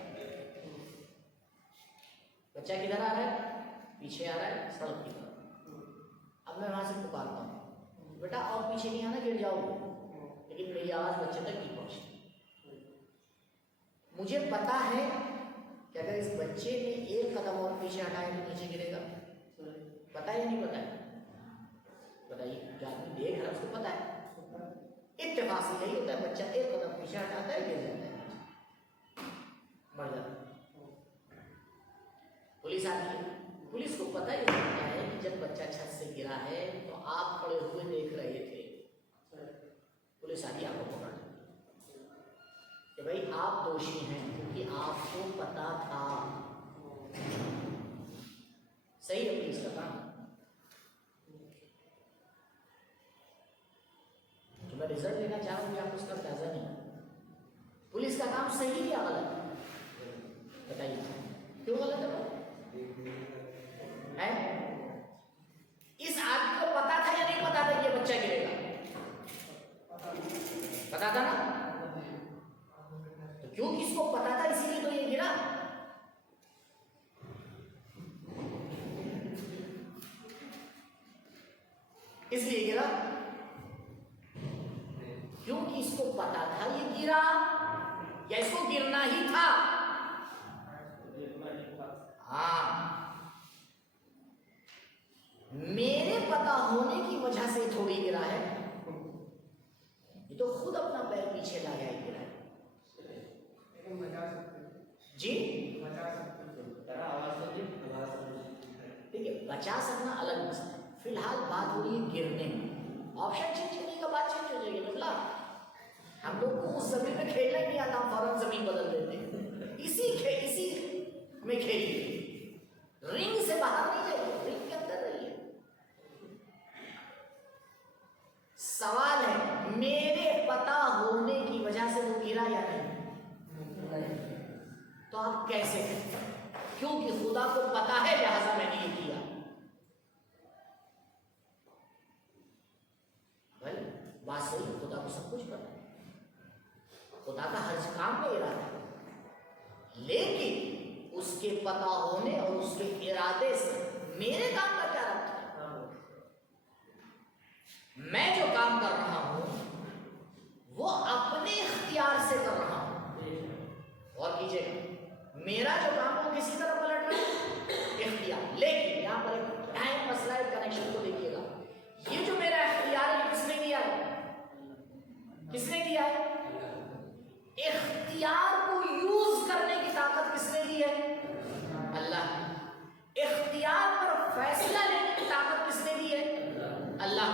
بچہ کدھر آ رہا ہے؟ پیچھے آ رہا ہے سڑک کی طرف. اب میں وہاں سے پکارتا ہوں بیٹا اور پیچھے نہیں آنا، گر جاؤ گے. لیکن میری آواز بچے تک نہیں پہنچتی. مجھے پتا ہے کہ اگر اس بچے نے ایک قدم اور پیچھے ہٹایا تو نیچے گرے گا. پتا ہے یا نہیں پتا ہے؟ بتائیے. جو آدمی دیکھ رہا ہے اس کو پتا ہے. اتفاق سے یہی ہوتا ہے، بچہ ایک قدم پیچھے ہٹاتا ہے گر جاتا ہے، مر جاتا ہے. پولیس آتی ہے. پولیس کو پتہ ہی ہوتا ہے کہ جب بچہ چھت سے گرا ہے تو آپ کھڑے ہوئے دیکھ رہے تھے. پولیس آتی آپ کو پکڑ کہ بھائی آپ دوشی ہیں کیونکہ آپ کو پتا تھا. صحیح ہے پولیس کا کام. جو میں رزلٹ لینا چاہ رہا ہوں کہ آپ اس کا اندازہ نہیں. پولیس کا کام صحیح یا غلط ہے؟ بتائیے کیوں غلط ہے؟ کیونکہ اس کو پتا تھا اسی لیے تو یہ گرا. اس لیے گرا کیونکہ اس کو پتا تھا یہ گرا یا اس کو گرنا ہی تھا. ہاں میرے پتا ہونے کی وجہ سے تھوڑی گرا ہے, یہ تو خود اپنا پیر پیچھے لایا ہی گرا ہے. جی ٹھیک ہے, بچا سکنا الگ مسئلہ ہے. فی الحال بات ہو رہی ہے گرنے میں. آپشن چینج کرنے کا بات چینج ہو جائے گی. مطلب ہم لوگ کو اس زمین میں کھیلنا نہیں آتا, ہم فوراً زمین بدل دیتے ہیں. اسی میں کھیلیے, رنگ سے باہر نہیں جائیے, رنگ کے اندر رہیے. سوال ہے میرے پتا ہونے کی وجہ سے وہ گرا یا نہیں, تو آپ کیسے کریں؟ کیونکہ خدا کو پتا ہے لہذا میں نے یہ کیا. بھائی بات صحیح, خدا کو سب کچھ پتا ہے, خدا کا ہر کام میں ارادہ ہے, لیکن اس کے پتا ہونے اور اس کے ارادے سے میرے کام کا کیا ربط ہے؟ میں جو کام کر رہا ہوں وہ اپنے اختیار سے کر رہا ہوں. اور کیجیے گا میرا جو کام وہ کسی طرح پلٹ رہا ہے اختیار. لیکن یہاں پر ایک اہم مسئلہ ہے, کنیکشن کو دیکھیے گا. یہ جو میرا اختیار ہے کس نے دیا ہے؟ کس نے دیا ہے؟ اختیار کو یوز کرنے کی طاقت کس نے دی ہے؟ اللہ. اختیار پر فیصلہ لینے کی طاقت کس نے دی ہے؟ اللہ.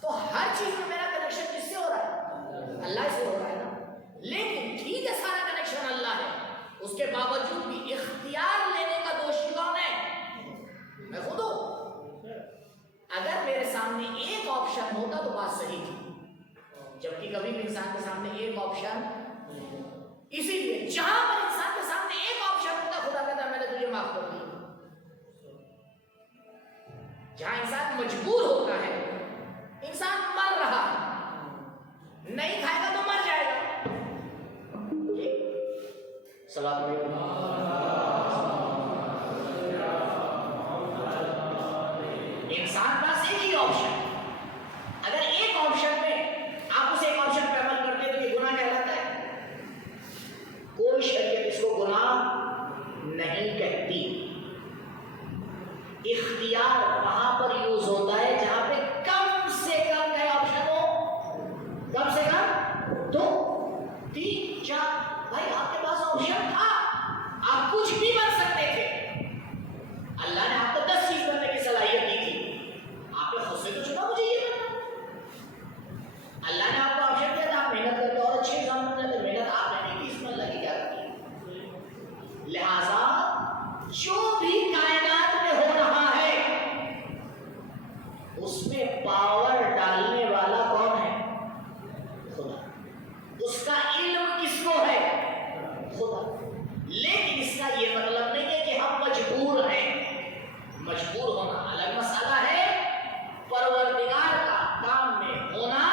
تو ہر چیز میں میرا کنیکشن کس سے ہو رہا ہے؟ اللہ سے ہو رہا ہے نا. لیکن ٹھیک ہے سارا کنیکشن اللہ ہے, اس کے باوجود بھی اختیار لینے کا دوشی کون ہے؟ میں خود ہوں. اگر میرے سامنے ایک آپشن ہوتا تو بات صحیح تھی, جبکہ کبھی بھی انسان کے سامنے ایک آپشن, اسی لیے جہاں پر انسان کے سامنے ایک آپشن ہوتا خدا کہتا ہے میں نے تجھے معاف کر دیا. جہاں انسان مجبور ہوتا ہے, انسان مر رہا ہے, نہیں کھائے گا تو مر جائے گا. صلاۃ انسان پاس ایک ہی آپشن. اگر ایک آپشن میں آپ اسے ایک آپشن پہ عمل کرتے تو یہ گناہ کہلاتا ہے. کوئی شریعت اس کو گناہ نہیں کہتی. اختیار وہاں پر یوز ہوتا ہے جہاں پہ کم سے کم کئی آپشن ہو. کم سے کم 2 3 4. بھائی آپ کے پاس آپشن تھا, آپ کچھ بھی بن سکتے تھے. اللہ نے آپ کو 10 چیز بننے کی صلاحیت دی تھی, آپ نے خود سے تو چنا مجھے یہ کرنا. اللہ نے آپ کو آپشن دیا تھا, آپ محنت کرتے اور اچھے ایگزام بن جاتے. محنت آپ نے نہیں کی, اس میں اللہ کی کیا کرتی. لہذا جو بھی کائنات میں ہو رہا ہے اس میں پاور ڈالنے والا کون ہے؟ خدا. اس کا علم کس کو ہے؟ خدا. لیکن اس کا یہ مطلب نہیں ہے کہ ہم مجبور ہیں. مجبور ہونا الگ مسئلہ ہے, پروردگار کا کام میں ہونا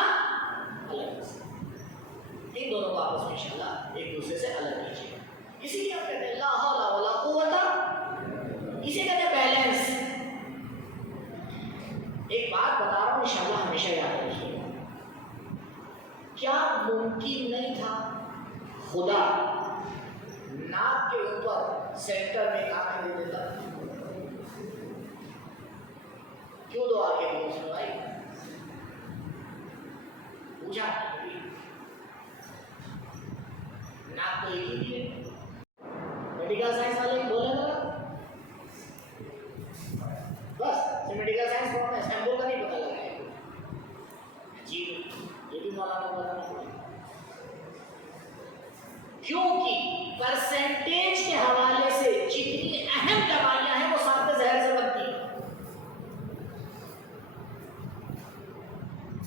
الگ مسئلہ. ان دونوں کو آپس میں انشاءاللہ ایک دوسرے سے الگ کیجیے. اسی لیے ہم کہتے ہیں لا حول ولا قوت, اسے کہتے ہیں بیلنس. ایک بات بتا رہا ہوں انشاءاللہ ہمیشہ یاد رکھیے گا. کیا ممکن نہیں تھا خدا ناک کے اوپر سینٹر میں کام دے دیتا؟ کیوں دو آگے بھی بھائی پوچھا ناک تو ایک ہی بھی ہے. میڈیکل سائنس والے بولے نا بس میڈیکل سائنس کون ہے, سیمبل کا نہیں پتا لگا ہے. جی یہ بھی مولانا بتانا پڑے گا, کیونکہ پرسنٹیج کے حوالے سے جتنی اہم دوائیاں ہیں وہ ساتھ زہر سے بنتی ہیں.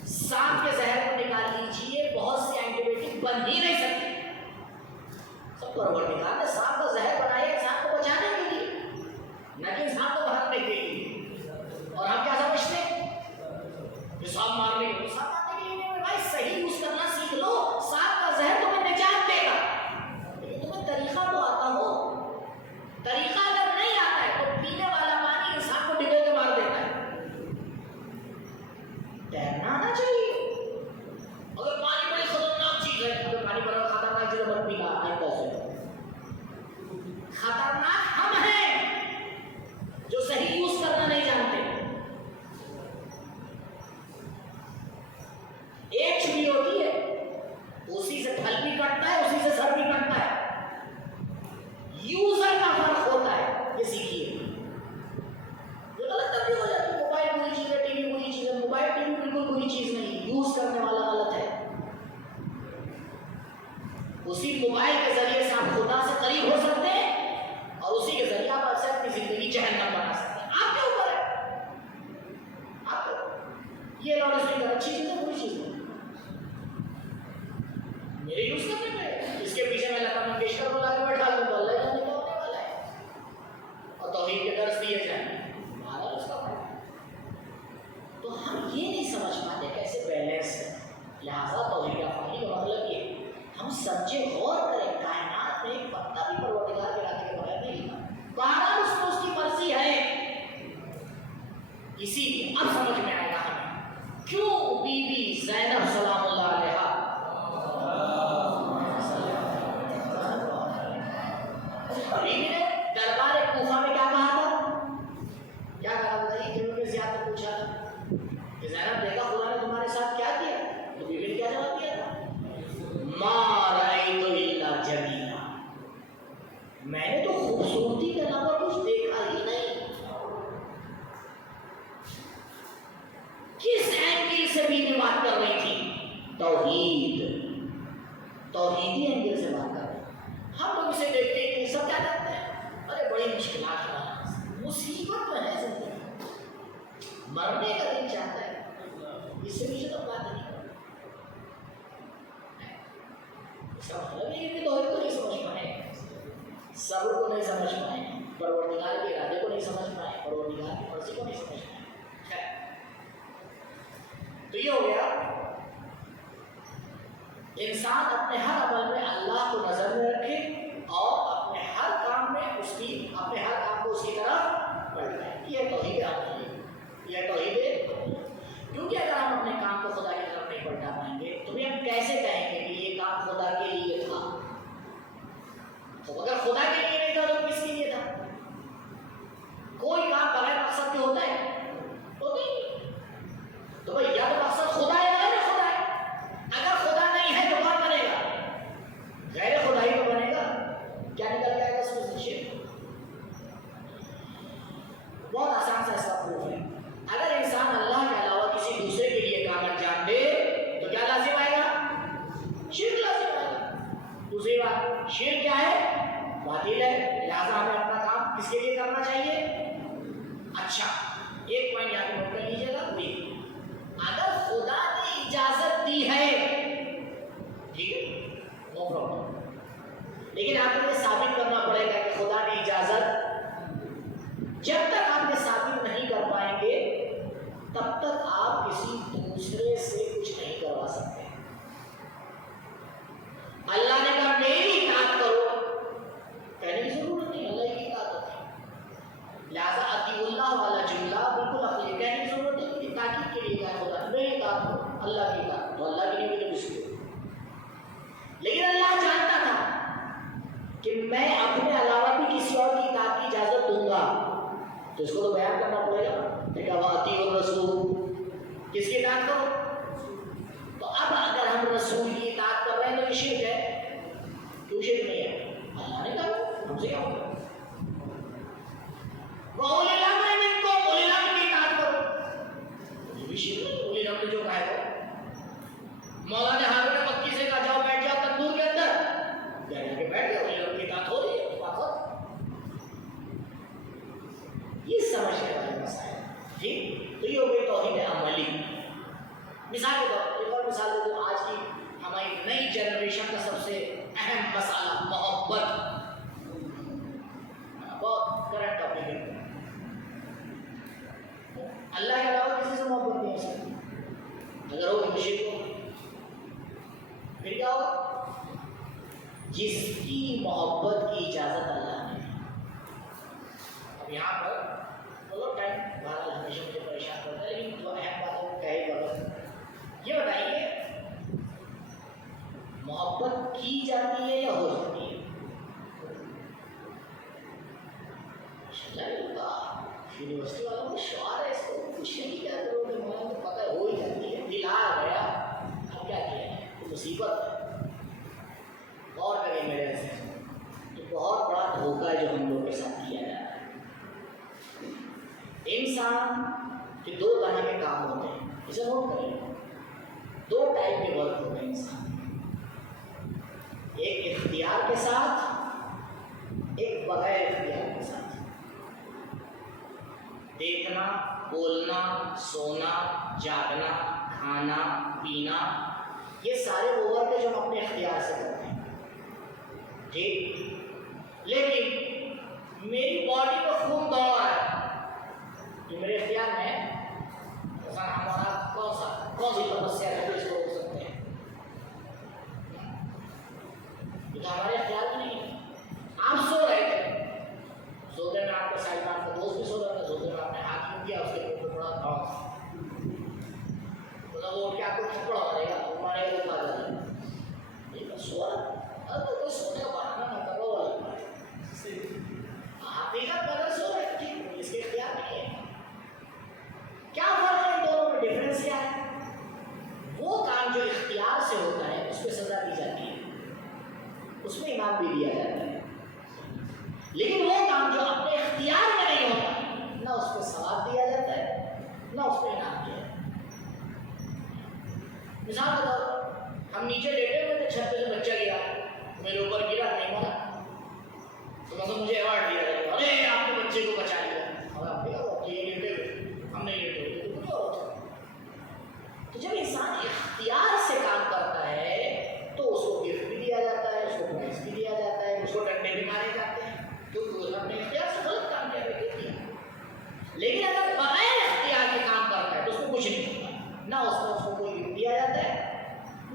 ساتھ کے زہر کو نکال لیجیے, بہت سی اینٹی بایوٹک بن ہی نہیں سکتی. سب پروردگار نے سانپ کا زہر بنایا انسان کو بچانے کے لیے, نہ کہ انسان کو مارنے کے لیے. اور ہم کیا سمجھتے ہیں سانپ مارنے کے لیے, سانپ مارنے کے لیے نہیں. بھائی صحیح یوز کرنا سیکھ لو, سانپ کا زہر تمہیں نجات دے گا. اسی موبائل کے ذریعے سے آپ خدا سے قریب ہو سکتے ہیں اور اسی کے ذریعے آپ سے اپنی زندگی جہنم بنا سکتے ہیں. آپ کے اوپر ہے. آپ کو یہ لاؤڈ اسپیکر اچھی چیز ہے بری چیز ہے میرے یوز کرنے میں. اس کے پیچھے میں لتا منگیشکر کو لا کے بیٹھا دوں تو اللہ جانے کیا ہونے والا ہے. اور توحید کے درس دیے جائیں ہمارا اس کا پڑھا. تو ہم یہ نہیں سمجھ پاتے کیسے بیلنس ہے. لہٰذا توحید افعالی کا مطلب یہ ہم سمجھے غور کریں کائنات میں ایک پتا بھی پروردگار کے ارادے کے بغیر نہیں ہے. بہرحال اس کو اس کی مرضی ہے. اسی لیے اب سمجھ میں آئے گا ہمیں کیوں بی بی زینب سلام اللہ علیہا بیوی نے دربار کوفہ میں کیا کہا تھا؟ کیا کہا بتائیے؟ جنہوں نے زیادہ پوچھا تھا کہ زینب دیکھا خدا نے تمہارے ساتھ کیا کیا؟ تو بیوی نے کیا جواب دیا تھا؟ ما رأیت الا جمیلا. میں نے تو خوبصورتی کے علاوہ کچھ دیکھا ہی نہیں. کس اینگل سے بیوی بات کر رہی تھی؟ توحیدی اینگل سے بات کر رہی. ہم لوگ اسے دیکھتے ہیں کہ سب کیا کرتے ہیں؟ ارے بڑی مشکلات ہے، مصیبت میں ہے زندگی، مرنے کا دل چاہتا ہے. اس سے مجھے تو بات نہیں کرتی. اس کا مطلب یہ کہ توحید کو نہیں سمجھ پائے، صبر کو نہیں سمجھ پائے، پروردگار کے ارادے کو نہیں سمجھ پائے، پروردگار کی مرضی کو نہیں سمجھ پائے. تو یہ ہو گیا انسان اپنے ہر عمل میں اللہ کو نظر میں رکھے اور اپنے ہر کام میں اپنے ہر کام کو اس کی طرف بڑھائے. یہ توحید ہے. یہ توحید ہے. کیونکہ اگر ہم اپنے کام کو خدا کی طرف نہیں بڑھا پائیں گے تو ہم کیسے کہیں گے کہ یہ کام خدا کے لیے تھا؟ تو اگر خدا کے لیے نہیں تھا تو کس کے لیے تھا؟ کوئی کام بغیر مقصد کے ہوتا ہے؟ تو نہیں. تو بھائی یا تو مقصد خدا ہے یا غیر خدا ہے. اگر خدا نہیں ہے تو کون بنے گا؟ غیر خدا ہی تو بنے گا. کیا نکل جائے گا اس میں سے؟ بہت آسان سا اس کا پروف ہے. اگر انسان اللہ کے علاوہ کسی دوسرے کے لیے کام انجام دے تو کیا لازم آئے گا؟ شرک لازم آئے گا. دوسری بات، شرک کیا ہے؟ باطل ہے. لہٰذا ہمیں اپنا کام کس کے لیے کرنا چاہیے؟ اچھا ایک پوائنٹ یہاں پہ نوٹ کر لیجیے گا. اگر خدا نے اجازت دی ہے ٹھیک ہے نو پرابلم، لیکن آپ کو یہ ثابت کرنا پڑے گا کہ خدا نے اجازت. جب تک آپ یہ ثابت نہیں کر پائیں گے تب تک آپ کسی دوسرے سے کچھ نہیں کروا سکتے. اللہ نے کہا میری اطاعت کرو، کہنے کی ضرورت نہیں، اللہ کی اطاعت ہوتی ہے. لہٰذا اطیعوا اللہ والا جملہ بالکل اخلی، کہنے کی ضرورت نہیں کہ تاکید کے لیے کہا خدا میری اطاعت کرو، اللہ کی اطاعت. تو اللہ کی نہیں ہوئی تو کسی کو. لیکن اللہ جانتا تھا کہ میں اپنے علاوہ بھی کسی اور کی اطاعت کی اجازت دوں گا تو اس کو تو بیان کرنا پڑے گا. دیکھا وَأَطِيعُوا الرَّسُولَ، کس کی اطاعت کرو؟ تو اب اگر ہم رسول کی اطاعت کر رہے ہیں تو یہ شرک ہے. کیوں شرک نہیں ہے؟ اللہ نے کہا ہم سے کیا ہوگا؟ وَأُولِي الْأَمْرِ مِنكُمْ، اولي الامر کی اطاعت کرو. یہ بھی شرک ہے. اولي الامر جو کہا ہے مولا نے ہارون مکی سے کہا جاؤ بیٹھ جاؤ تندور کے اندر، جا کے بیٹھ گیا. اولي الامر کی اطاعت ہو رہی ہے. یہ سمجھنے والے مسائل ٹھیک. تو یہ ہو گئی توحید عملی. مثال کے طور پر ایک اور مثال دے دوں. آج کی ہماری نئی جنریشن کا سب سے اہم مسئلہ محبت، بہت کرنٹ ٹاپک ہے. اللہ کے علاوہ کسی سے محبت نہیں ہو سکتی. اگر ہو تو شرک ہو. پھر کیا ہوگا؟ جس کی محبت کی اجازت اللہ نے. اب یہاں پر بہت ٹائم بہرحال ہمیشہ مجھے پریشان کرتا ہے، لیکن جو اہم بات ہے وہ کہے بغیر یہ بتائیے محبت کی جاتی ہے یا ہو جاتی ہے؟ یونیورسٹی والوں کو شعار ہے، اس کو پوچھنے کی کیا ضرورت ہے؟ مجھے تو پتہ ہو ہی جاتی ہے. دل آ گیا اب کیا کیا ہے؟ مصیبت ہے. غور کریں میرے سے، یہ بہت بڑا دھوکہ ہے جو ہم لوگ کے ساتھ کیا جا رہا ہے. انسان کے دو طرح کے کام ہوتے ہیں، اسے نوٹ کریں. دو ٹائپ کے ورک ہوتے ہیں انسان. ایک देखना, बोलना, सोना, जागना, खाना, पीना, ये सारे वो वर्क है जो हम अपने इख्तियार से करते हैं, ठीक। लेकिन मेरी बॉडी में खून दौड़ रहा है, ये मेरे इख्तियार में है। हमारा कौन सी तपस्या है जो इसको रोक सकते हैं? ये तो हमारे इख्तियार में नहीं है। आप सो रहे थे, सोते में आपके साइड में आपका दोस्त भी सो रहा था, सोते में आपने हाथ में किया, उसके मुंह पे थोड़ा धौंस, मतलब वो उठ के आपको थप्पड़ मारेगा, वो मारेगा तो भाग जाएगा। ये तो सो रहा, अब तो सोने का बहाना ना करो वाला, आप ही का बदल सो रहे, ठीक, इसके इख्तियार नहीं है। क्या फर्क है इन दोनों में? डिफरेंस क्या है? वो काम जो इख्तियार से होता है उस पर सजा दी जाती है, उसमें इनाम भी दिया जाता है। लेकिन वो काम जो अपने इख्तियार में नहीं होता, ना उस पर सवाब दिया जाता है, ना उस पर इनाम दिया जाता है। मिसाल बताओ, हम नीचे लेटे हुए थे, छत पे से बच्चा गिरा, मेरे ऊपर गिरा, नहीं मरा, तो मतलब मुझे अवार्ड दिया जाएगा, अरे आपने बच्चे को बचा लिया। और आप ये लेटे हुए, हम नहीं लेटे हुए, तो क्या होता है? तो जब इंसान इख्तियार से काम करता है तो उसको गिफ्ट भी दिया जाता है, उसको प्राइज भी दिया जाता है, उसको डंडे भी मारे जाते हैं, क्योंकि उसने अपने इख्तियार से गलत काम किया, लेकिन अगर बगैर इख्तियार के काम करता है तो उसको कुछ नहीं होता, ना उसको कोई गिफ्ट दिया जाता है,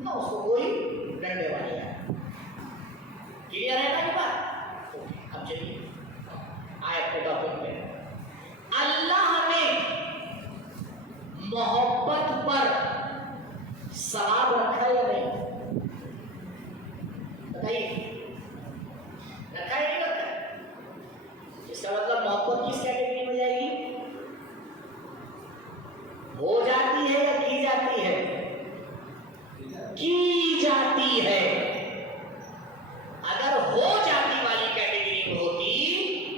ना उसको कोई डंडे मारे जाते हैं। क्लियर है ना ये बात? ओके, अब चलिए आयत के टॉपिक पे। अल्लाह ने मोहब्बत पर सवाब रखा या नहीं? बताइए, रखा है नहीं रखा है? इसका मतलब मोहब्बत किस कैटेगरी में जाएगी? हो जाती है या की जाती है? की जाती है। अगर हो जाती वाली कैटेगरी में होती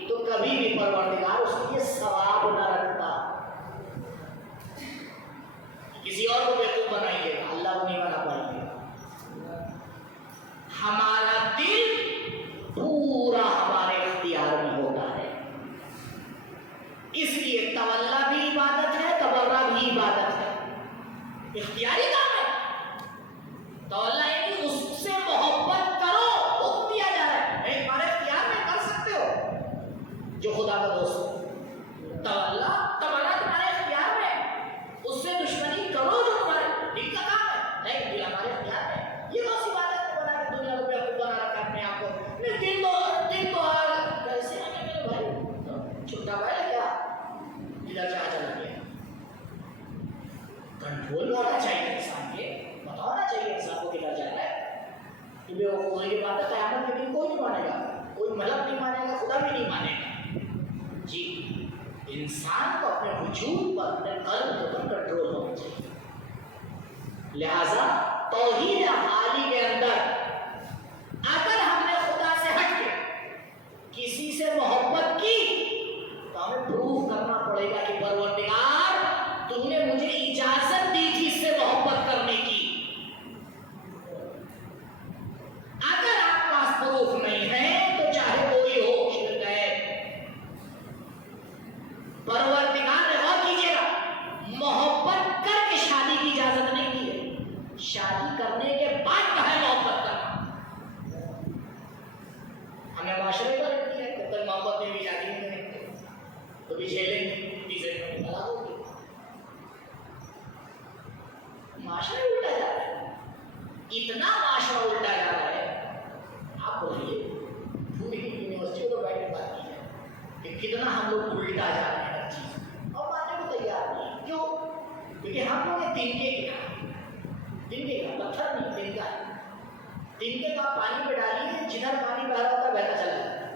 तो कभी भी परवरदिगार उसके लिए सवाब न रखता। किसी और को बेवकूफ बनाइएगा, अल्लाह को नहीं बना पाएंगे। हमारा दिल पूरा हमारे इख्तियार में होता है, इसलिए तवल्ला भी इबादत है, तबर्रा भी इबादत है, इख्तियारी काम है। तवल्ला यानी उससे मोहब्बत करो, हुक्म दिया जा रहा है, नहीं तुम्हारे इख्तियार में कर सकते हो जो खुदा का दोस्त है। तवल्ला तुम्हारे इख्तियार में, उससे दुश्मनी करो जो तुम्हारे दिल का काम है, नहीं दिल हमारे इख्तियार में। ये कौन सी बात है बना के दुनिया को बेवकूफ बना रखा है अपने आप को? नहीं दिल तो कैसे आने मेरे भाई, छुट्टा भाई क्या इधर से आ चला गया। कंट्रोल होना चाहिए इंसान के, बताना चाहिए इंसान को किधर जाना है। कि बेवकूफ होने की बात है, क़यामत के दिन कोई नहीं मानेगा, कोई मलक नहीं मानेगा, खुदा भी नहीं मानेगा। जी, इंसान को अपने वजूद पर, अपने कल्ब पर कंट्रोल होना चाहिए। लिहाजा तौहीद हाली के अंदर अगर हमने खुदा से हट के किसी से मोहब्बत की तो हमें प्रूव करना पड़ेगा कि परवरदिगार तुमने मुझे इजाजत दी थी इससे मोहब्बत करने की। अगर आपके पास प्रूफ नहीं है तो चाहे कोई हो, शिर्क है। परवरदिगार ने गौर कीजिएगा, मोहब्बत करके शादी की इजाजत नहीं दी है, शादी करने के बाद कहा है मोहब्बत करना। हमें माशरे को रखती है, जब तक मोहब्बत में भी शादी नहीं करेंगे तो भी झेलेंगे, तीसरे में तलाक होगी। माशरा उल्टा जा रहा है, इतना माशरा उल्टा जा रहा है। आप बोलिए, पूरी यूनिवर्सिटी को बैठ के बात की है कि कितना हम लोग उल्टा जा रहे हैं हर चीज, और मानने को तैयार नहीं। क्यों? क्योंकि हम लोग तिनके का पत्थर नहीं, तिनके का पानी में डालिए, जिधर पानी बह रहा होता है बहता चला जाता है।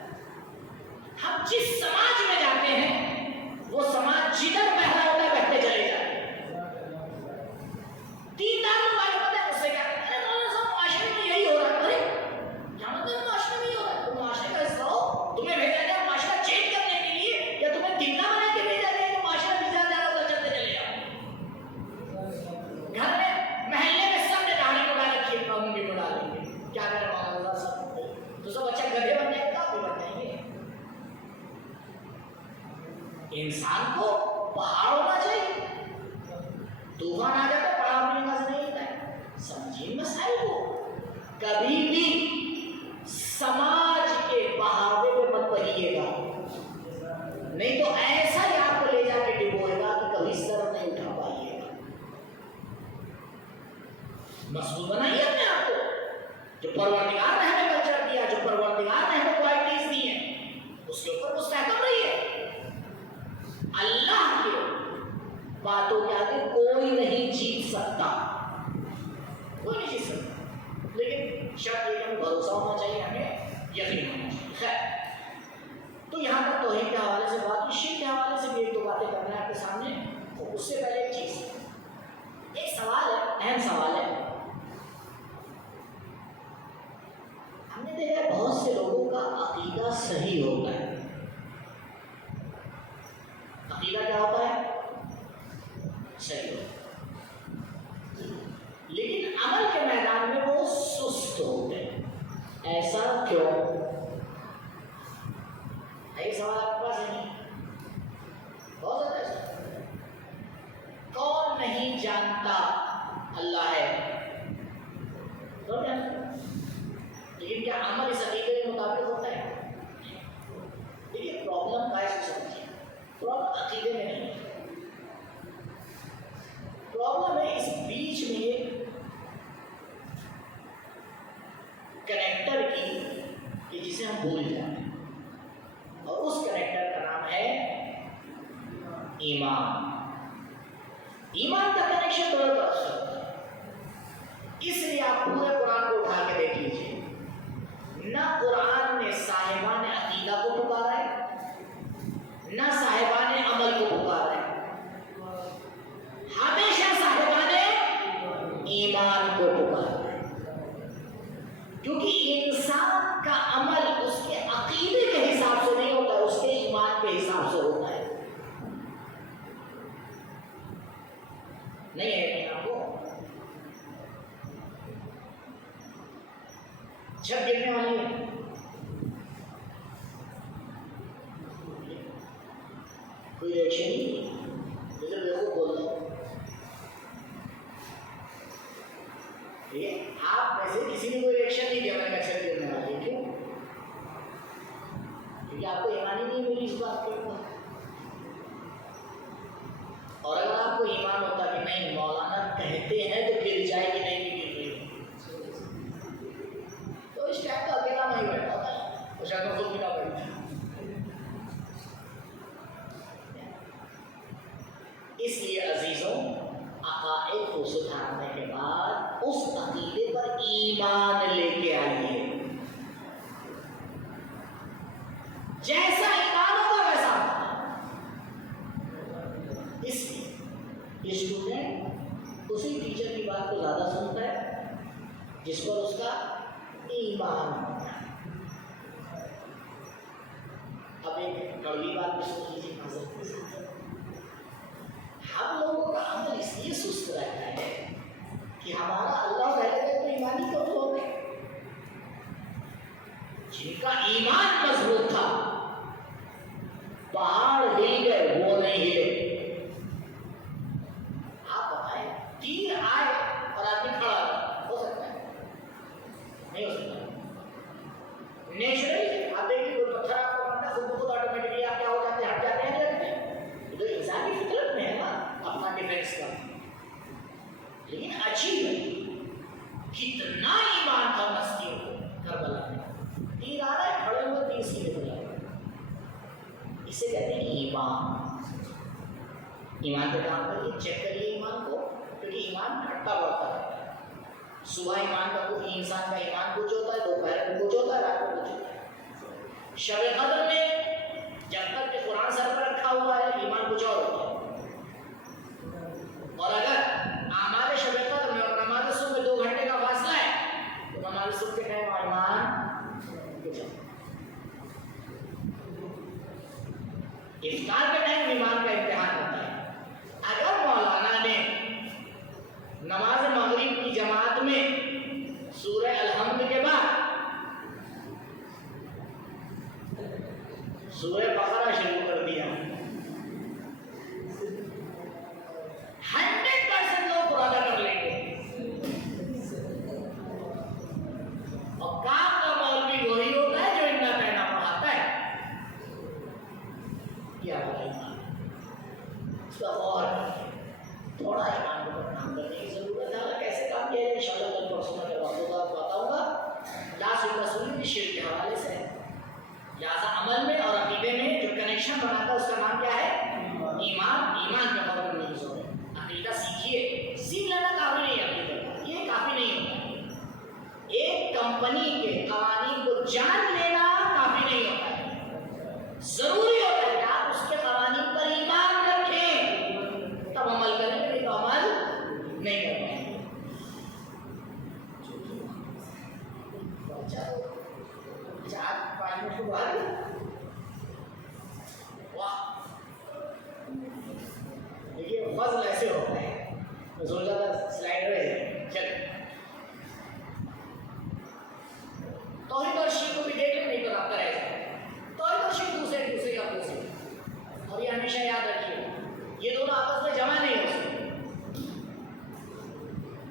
हम जिस समाज में जाते हैं वो समाज जिधर बह रहा होता है बहते चले जाते हैं। तीन दान वाले पता है उससे क्या कहते हैं? अरे मौलाना साहब माशरे में यही हो रहा है। अरे क्या मतलब माशरे में ही हो रहा है? तुम माशरे का हिस्सा हो, तुम्हें भेजा गया माशरा चेंज करने के लिए, या तुम्हें तिनका बना के भेजा गया तो माशरा भिजा जा रहा होता चलते चले जाओ। घर में महल्ले में सबने दाढ़ी को डाल रखी है, कानून भी बढ़ा लेंगे, क्या करें मौलाना साहब, तो सब अच्छा गधे बन जाएंगे, आप भी बन जाएंगे। इंसान को पहाड़ होना चाहिए। तूफान आ जाता है, पहाड़ में निकास नहीं होता है। समझिए मसाइल को। कभी भी समाज के बहावे में मत बहिएगा, नहीं तो ऐसा ही आपको ले जाके डिबोएगा कि कभी सर नहीं उठा पाइएगा। मजबूत बनाइए अपने आप को। जो परवरदिगार ने हमें कल्चर दिया, जो परवरदिगार ने हमें क्वालिटीज दी हैं, उसके ऊपर मुस्तहकम रहिए। अल्लाह के बातों के आगे कोई नहीं जीत सकता, कोई नहीं जीत सकता। लेकिन शर्त ये हमें भरोसा होना चाहिए, हमें यकीन होना चाहिए। खैर, तो यहाँ पर तौहीद के हवाले से बात, शिर्क के हवाले से भी एक दो बातें करना है आपके सामने। तो उससे पहले एक चीज़, एक सवाल है, अहम सवाल है। हमने देखा है बहुत से लोगों का अकीदा सही होता है। अकीदा क्या होता है? सही होता है, लेकिन अमल के मैदान में वो सुस्त होते हैं। ऐसा क्यों? एक सवाल आपके पास है नहीं? बहुत ज्यादा ऐसा। कौन नहीं जानता अल्लाह है? कौन जानता? लेकिन क्या अमल इस अकीदे के मुताबिक होता है? देखिए, प्रॉब्लम का है, समझिए। प्रॉब्लम अकीदे में नहीं है, प्रॉब्लम है इस बीच में एक कनेक्टर की कि जिसे हम भूल जाते हैं, और उस कनेक्टर का नाम है ईमान। ईमान का कनेक्शन दोनों तरफ से होता है। इसलिए आप पूरे कुरान को उठा के देख लीजिए, ना कुरान ने साहिबान अकीदा को पुकारा है, ना साहिबान अमल को पुकारा है। हमेशा साहिबान ईमान को पुकारा है, क्योंकि इंसान का अमल उसके अकीदे के हिसाब से नहीं होता, उसके ईमान के हिसाब से होता है। नहीं है कि आपको छत गिरने वाली है, कोई रिएक्शन नहीं, जैसे देखो बोल रहा हूं, ठीक है? आप वैसे किसी ने कोई रिएक्शन नहीं दिया मैंने छत गिरने वाली है, क्यों? क्योंकि आपको ईमान ही नहीं मिली इस बात के ऊपर। और अगर आपको ईमान होता कि नहीं मौलाना कहते हैं तो गिर जाएगी, नहीं गिर रही, तो इस टाइप का अकेला नहीं बैठा होता है, तो शायद खुद भी ना बैठता। इसलिए अजीजों, अकाईद को सुधारने के बाद उस अकीदे पर ईमान लेके आइए। जैसा ईमान होगा वैसा होगा। इसलिए स्टूडेंट उसी टीचर की बात को ज्यादा सुनता है जिस पर उसका ईमान होता है। अब एक कड़वी बात भी सुन लीजिए नजर के साथ। हम लोगों का अमल इसलिए सुस्त रहता है कि हमारा अल्लाह पहले तो ईमानी कमजोर है। जिनका ईमान मजबूत था, पहाड़ हिल गए, वो नहीं हिले। आप बताएं, तीर आए और आदमी खड़ा हो सकता है? नहीं हो सकता। नेचुरली आप देखिए, कोई पत्थर आपको मारता है, खुद ब खुद ऑटोमेटिकली आप क्या हो जाते हैं, हट जाते हैं, लगते हैं। तो इंसानी फितरत में है ना अपना डिफेंस का। लेकिन अजीब है, कितना ईमान था मस्तियों को करबला में। तीर आ रहा है, खड़े हुए तीर सीधे हो जाएगा। इसे कहते हैं ईमान। ईमान पे काम करिए, चेक करिए ईमान को, क्योंकि ईमान घटता बढ़ता रहता है। सुबह ईमान का कुछ इंसान का ईमान कुछ होता है, दोपहर में कुछ होता है, रात में कुछ होता है। शब कदर में जब तक के कुरान सर पर रखा हुआ है, ईमान कुछ और होता है। और अगर हमारे शब कदर में और नमाज सुबह 2 घंटे का फासला है, तो नमाज सुबह के टाइम ईमान कुछ और। इफ्तार के टाइम ईमान का इम्तिहान होता है। अगर मौलाना ने नमाज मगरिब की जमात में सूरह अलहम्द के बाद सूरह बकरा शुरू कर दिया, لہٰذا عمل میں اور عقیدے میں جو کنیکشن بناتا ہے اس کا نام کیا ہے؟ ایمان. ایمان پہ غور کرنے کی ضرورت ہے. عقیدہ سیکھیے. سیکھ لینا کافی نہیں ہے عقیدہ کا. یہ کافی نہیں ہوتا ہے. ایک کمپنی کے قوانین کو جان لینا کافی نہیں ہوتا ہے. ضروری ہوتا ہے کہ آپ اس کے قوانین پر ایمان رکھیں تب عمل کریں گے. تو عمل نہیں کر پائیں گے. دیکھیے فضل ایسے ہوتا ہے. میں سوچ رہا تھا سلائڈ رہے چل توحید اور شرک کو بھی دیکھ لیں, نہیں تو رابطہ رہ جائے. توحید اور شرک دوسرے کا دوسرے. اور یہ ہمیشہ یاد رکھیے یہ دونوں آپس میں جمع نہیں ہو سکتے.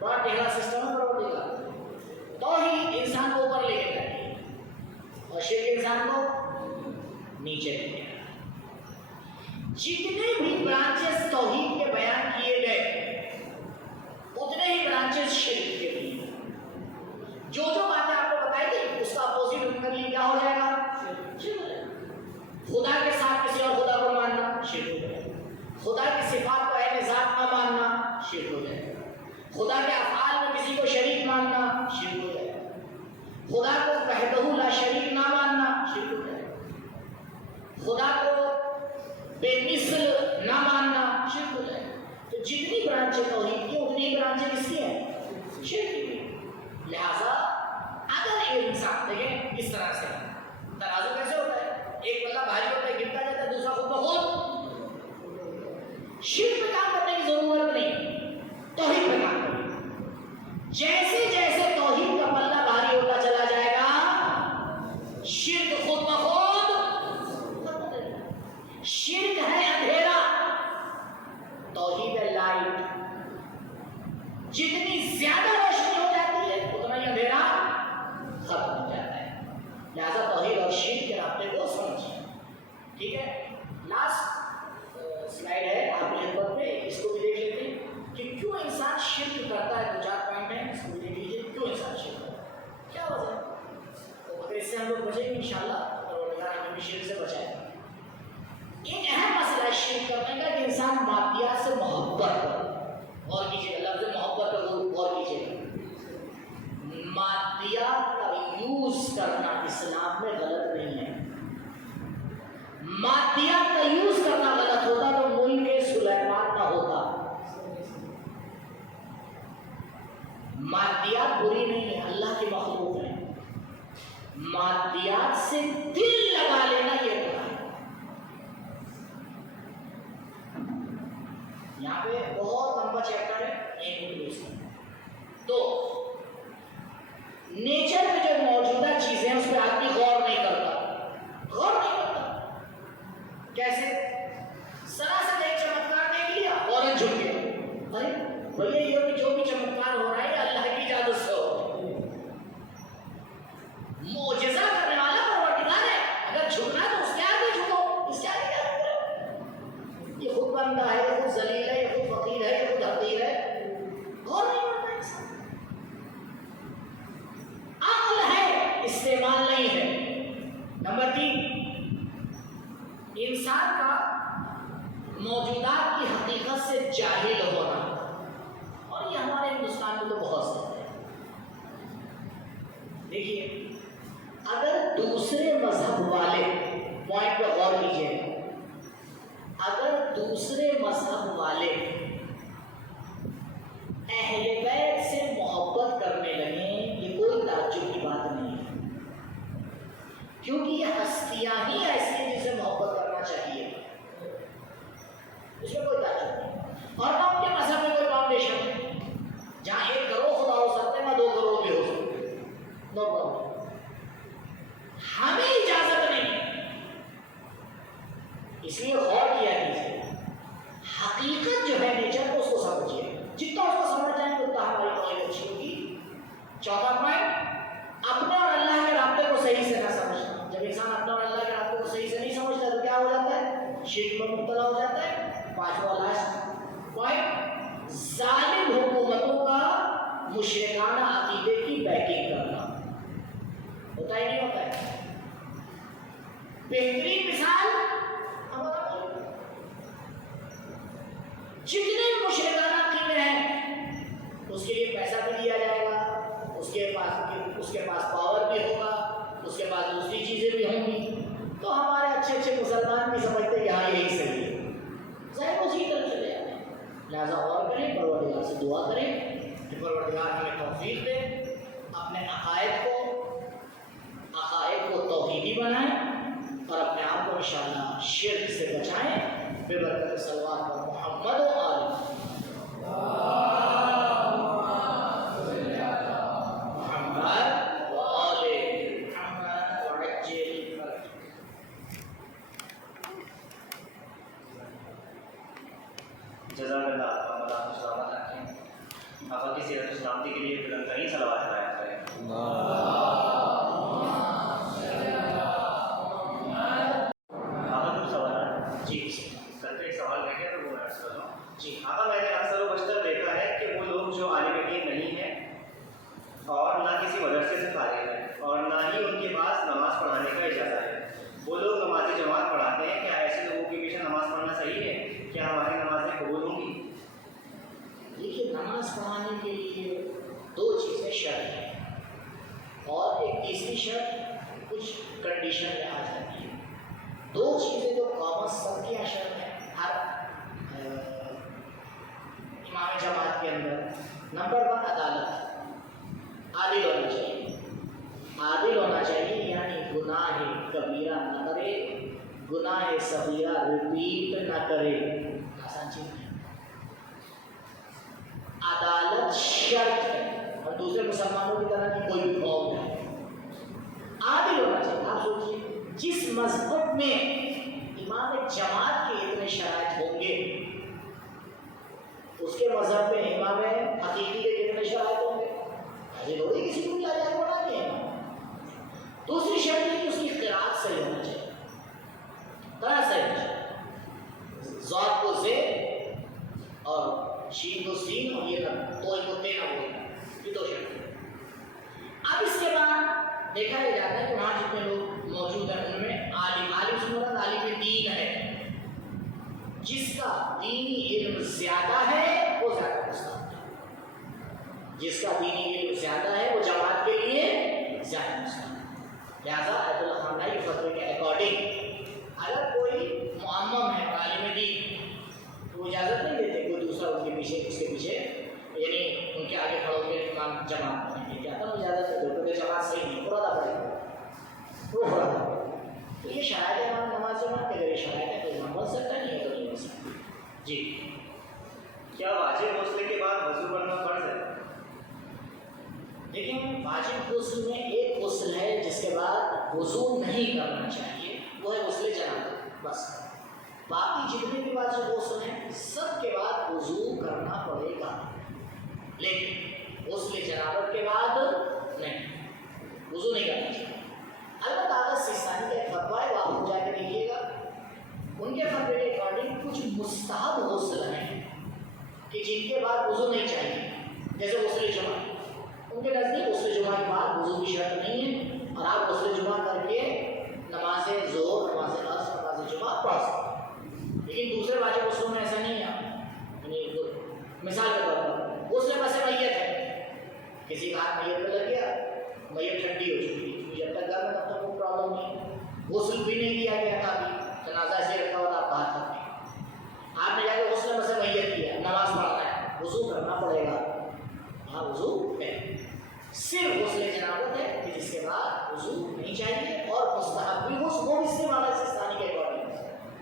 بڑا گہرا سسٹم ہے پروردگار کا. توحید انسان کو اوپر لے کے جاتی ہے اور شرک انسان کو نیچے لے کے. جتنے بھی برانچز توحید کے بیان کیے گئے اتنے ہی برانچز شرک کے بھی. جو باتیں آپ کو بتائی گئی اس کا اپوزٹ کر لی کیا ہو جائے گا؟ خدا کے ساتھ کسی اور خدا کو ماننا شرک ہو جائے گا. خدا کی صفات کو اہل ذات نہ ماننا شرک ہو جائے گا. خدا کے افعال میں کسی کو شریک ماننا شرک ہو جائے گا. خدا کو وحدہ لا شریک نہ ماننا شرک ہو جائے گا. خدا کو بے مثل نہ ماننا شرک ہو جائے گا. تو جتنی برانچیں توحید کی اتنی ہی برانچیں کس کی ہیں؟ شرک کی. لہذا اگر یہ انسان دیکھیں اس طرح سے ترازو کیسے ہوتا ہے؟ ایک بندہ بھاری ہوتا ہے گرتا جاتا ہے, دوسرا خود بخود. شرک پہ کام کرنے کی ضرورت نہیں, توحید پہ کام کریں. جیسے جیسے توحید کا پلہ بھاری ہوتا چلا جائے گا شرک خود بخود. شرک ہے اندھیرا, توحید ہے لائٹ. جتنی زیادہ روشنی ہو جاتی ہے اتنا ہی اندھیرا ختم ہو جاتا ہے. لہذا توحید اور شرک کے رابطے کو سمجھیں. ٹھیک ہے, لاسٹ سلائڈ ہے آپ کی خدمت میں, اس کو بھی دیکھ لیتے ہیں کہ کیوں انسان شرک کرتا ہے. 2-4 پوائنٹ ہیں, اس کو بھی دیکھ لیجیے. کیوں انسان شرک کرتا ہے, کیا وجہ ہے؟ تو اگر اس سے ہم لوگ بچیں گے انشاءاللہ پروردگار ہمیں بھی شرک سے بچائے گا. ایک اہم مسئلہ ہے شرک کرنے کا کہ انسان مادیات سے محبت کرے. غور کیجیے گا, لفظ محبت کا غور کیجیے گا. مادیات کا یوز کرنا اسلام میں غلط نہیں ہے. مادیات کا یوز کرنا غلط ہوتا تو ملک سلیمان نہ ہوتا. مادیات بری نہیں ہے, اللہ کی مخلوق ہے. مادیات سے دل لگا لینا یہ برا ہے. یہاں پہ بہت لمبا چیپٹر ہے, ایک منٹ یوز کریں. تو نیچر میں جو موجودہ چیزیں ہیں اس پہ آدمی غور نہیں کرتا. کیسے؟ سراسر ایک چمتکار دیکھ لیا فوراً جھک گیا. ارے بھیا یہ جو بھی چمتکار ہو رہا ہے اللہ کی اجازت سے ہو رہا ہے. معجزہ کرنے والا پروردگار ہے, اگر جھکنا ہے تو اس کے آگے جھکو. اس کے آگے کیا جھکو؟ یہ خود بندہ ہے, یہ خود ذلیل ہے, یہ خود فقیر ہے, یہ خود حقیر ہے. غور نہیں کرتا انسان. عقل ہے, استعمال نہیں ہے. نمبر 3, انسان کا موجودات کی حقیقت سے جاہل ہونا, اور یہ ہمارے ہندوستان میں تو بہت زیادہ ہے. دیکھیے اگر دوسرے مذہب والے, پوائنٹ پہ غور کیجیے, اگر دوسرے مذہب والے اہل بیت سے محبت کرنے لگیں یہ کوئی تعجب کی بات نہیں ہے, کیونکہ یہ ہستیاں ہی ایسی ہیں جسے محبت کرنا چاہیے. اس میں کوئی تعجب نہیں. اور نہ ان کے مذہب میں کوئی فاؤنڈیشن ہے جہاں 1 کروڑ خدا ہو سکتے ہیں, 2 کروڑ بھی ہو سکتے ہیں. No problem. ہمیں اجازت نہیں ہے. اس لیے غور کیا کیجیے. حقیقت جو ہے نیچر کو اس کو سمجھیے. جتنا اس کو سمجھ جائیں اتنا ہماری توحید اچھی ہوگی. 4تھا پوائنٹ, اپنے اور اللہ کے رابطے کو صحیح سے نہ سمجھنا. جب انسان اپنے اور اللہ کے رابطے کو صحیح سے نہیں سمجھتا تو کیا ہو جاتا ہے؟ شرک میں مبتلا ہو جاتا ہے. 5واں لاسٹ پوائنٹ, ظالم حکومتوں کا مشرکانہ عقیدے کی بیکنگ کرنا. ہوتا ہے نہیں ہوتا ہے؟ बेहतरीन मिसाल हमारा जितने मुशरिकाना कीमत हैं उसके लिए पैसा भी दिया जाएगा, उसके पास पावर भी होगा, उसके पास दूसरी चीज़ें भी होंगी। तो हमारे अच्छे अच्छे मुसलमान भी समझते हैं कि हाँ यही सही है, ज़ाहिर उसी तरफ चले जाते हैं। लिहाजा और करें, परवरदिगार से दुआ करें कि परवरदिगार हमें तौफीक दे, अपने अकायद को तौहीदी बनाएं और अपने आप को इंशाअल्लाह शिर्क से बचाएं। बेबरकत सल्लल्लाहु अलैहि मोहम्मद और जज़ाकल्लाह अल्लाह आपको सलामत रखें। आका की सेहत और सलामती के लिए बुलंदतरीन सलावत कराया करें। आका कुछ सवाल है? जी सर पे एक सवाल रह गया तो वो मैं अर्ज़ कर रहा हूँ। जी आका मैंने अक्सर व बशतर देखा है कि वो लोग जो आलिम दीन नहीं हैं और ना किसी मदरसे से फारिग हैं और ना ही उनके पास नमाज़ पढ़ाने का इजाज़ा है, वो लोग नमाज जमात पढ़ाते हैं। क्या ऐसे लोगों के पीछे नमाज़ पढ़ना सही है? क्या हमारी नमाज़ें कबूल होंगी? देखिए, नमाज पढ़ाने के लिए दो चीज़ें शर्त हैं और एक तीसरी शर्त कुछ कंडीशन में आ जाती है। दो चीज़ें जो कॉमन सबके यहाँ शर्त है हर इमाम जमात के अंदर। नंबर 1 अदालत, आदिल होना चाहिए। आदिल होना चाहिए यानी गुनाह कबीरा न करे, गुनाह सगीरा रिपीट न करे। आसान चीज़ नहीं, अदालत शर्त है और दूसरे मुसलमानों की तरह की कोई भी कौम नहीं। आदिल होना चाहिए। आप सोचिए, जिस मजहब में इमाम जमात के इतने शराइत होंगे उसके मजहब में इमाम हकीकी के कितने शराइत होंगे? ऐसे थोड़ी किसी को भी आ जाए बना दिया। दूसरी शर्त है कि उसकी क़िराअत सही होना चाहिए, तरह सही होना चाहिए, ज़ौक़ को ज़े और शीन को सीन और ये ना तो इनको तेना बोलना, ये दो शर्त है। अब इसके बाद देखा यह जाता है कि वहाँ जितने लोग मौजूद हैं उनमें आलिम से मुराद आलिम दीन है। जिसका दीनी इल्म ज़्यादा है वो ज़्यादा मुस्तहक़ है, जिसका दीनी इल्म ज़्यादा है वो जमात के लिए ज़्यादा मुस्तहक़ है। लिहाजा अयतुल्लाह ख़ामनेई के फतवे के अकॉर्डिंग अगर कोई मुअम्मम है आलिम दीन तो इजाज़त नहीं देते कोई दूसरा उसके पीछे यानी उनके आगे खड़े होकर इमाम जमात बनेंगे। क्या था इजाज़त नहीं देते, तो जमात सही नहीं, पुराना पड़ेगा वो पुराना। तो ये शराइत है हमारी नमाज जमात के, अगर ये शराइत है तो इमाम बन सकता नहीं है तो नहीं बन सकता। जी, क्या वाजिब गुस्ल के बाद वज़ू करना फ़र्ज़ है? लेकिन वाजिब गुस्ल में एक गुस्ल है जिसके बाद वज़ू नहीं करना चाहिए, वो है गुस्ल जनाज़ा बस। बाकी जितने भी वाजिब गुस्ल हैं सब के बाद वज़ू करना पड़ेगा, लेकिन गुस्ल जनाबत के बाद नहीं, वज़ू नहीं करना चाहिए। अलबत्ता आगत सिस्तानी का एक फतवा है, आप जाकर देखिएगा, उनके फतवे के अकॉर्डिंग कुछ मुस्तहब गुस्ल हैं कि जिनके बाद वज़ू नहीं चाहिए, जैसे गुस्ल जुमा। उनके नज़दीक गुस्ल जुमा के बाद वज़ू की शर्त नहीं है और आप गुस्ल जुमा करके नमाज ज़ोहर, नमाज असर, नमाज जुमा पढ़ सकते हैं। लेकिन दूसरे वाजिब गुस्लों में ऐसा नहीं है। मिसाल के तौर पर गुस्ल बस मैयत है, किसी का हाथ मैयत पे लग गया, मैयत ठंडी हो चुकी है, जब तक गर्म है तब तक कोई प्रॉब्लम नहीं, गुस्ल भी नहीं दिया गया था, अभी जनाजा ऐसे रखा हुआ था, आपका हाथ रख दिया, आपने जाकर गुस्ल बस मैयत किया, नमाज पढ़ना है, वज़ू करना पड़ेगा। हाँ वज़ू है, सिर्फ गुस्ल जनाबत है कि जिसके बाद वज़ू नहीं चाहिए और मुस्तहब भी वो भी सिर्फ आला सिस्तानी के अकॉर्डिंग।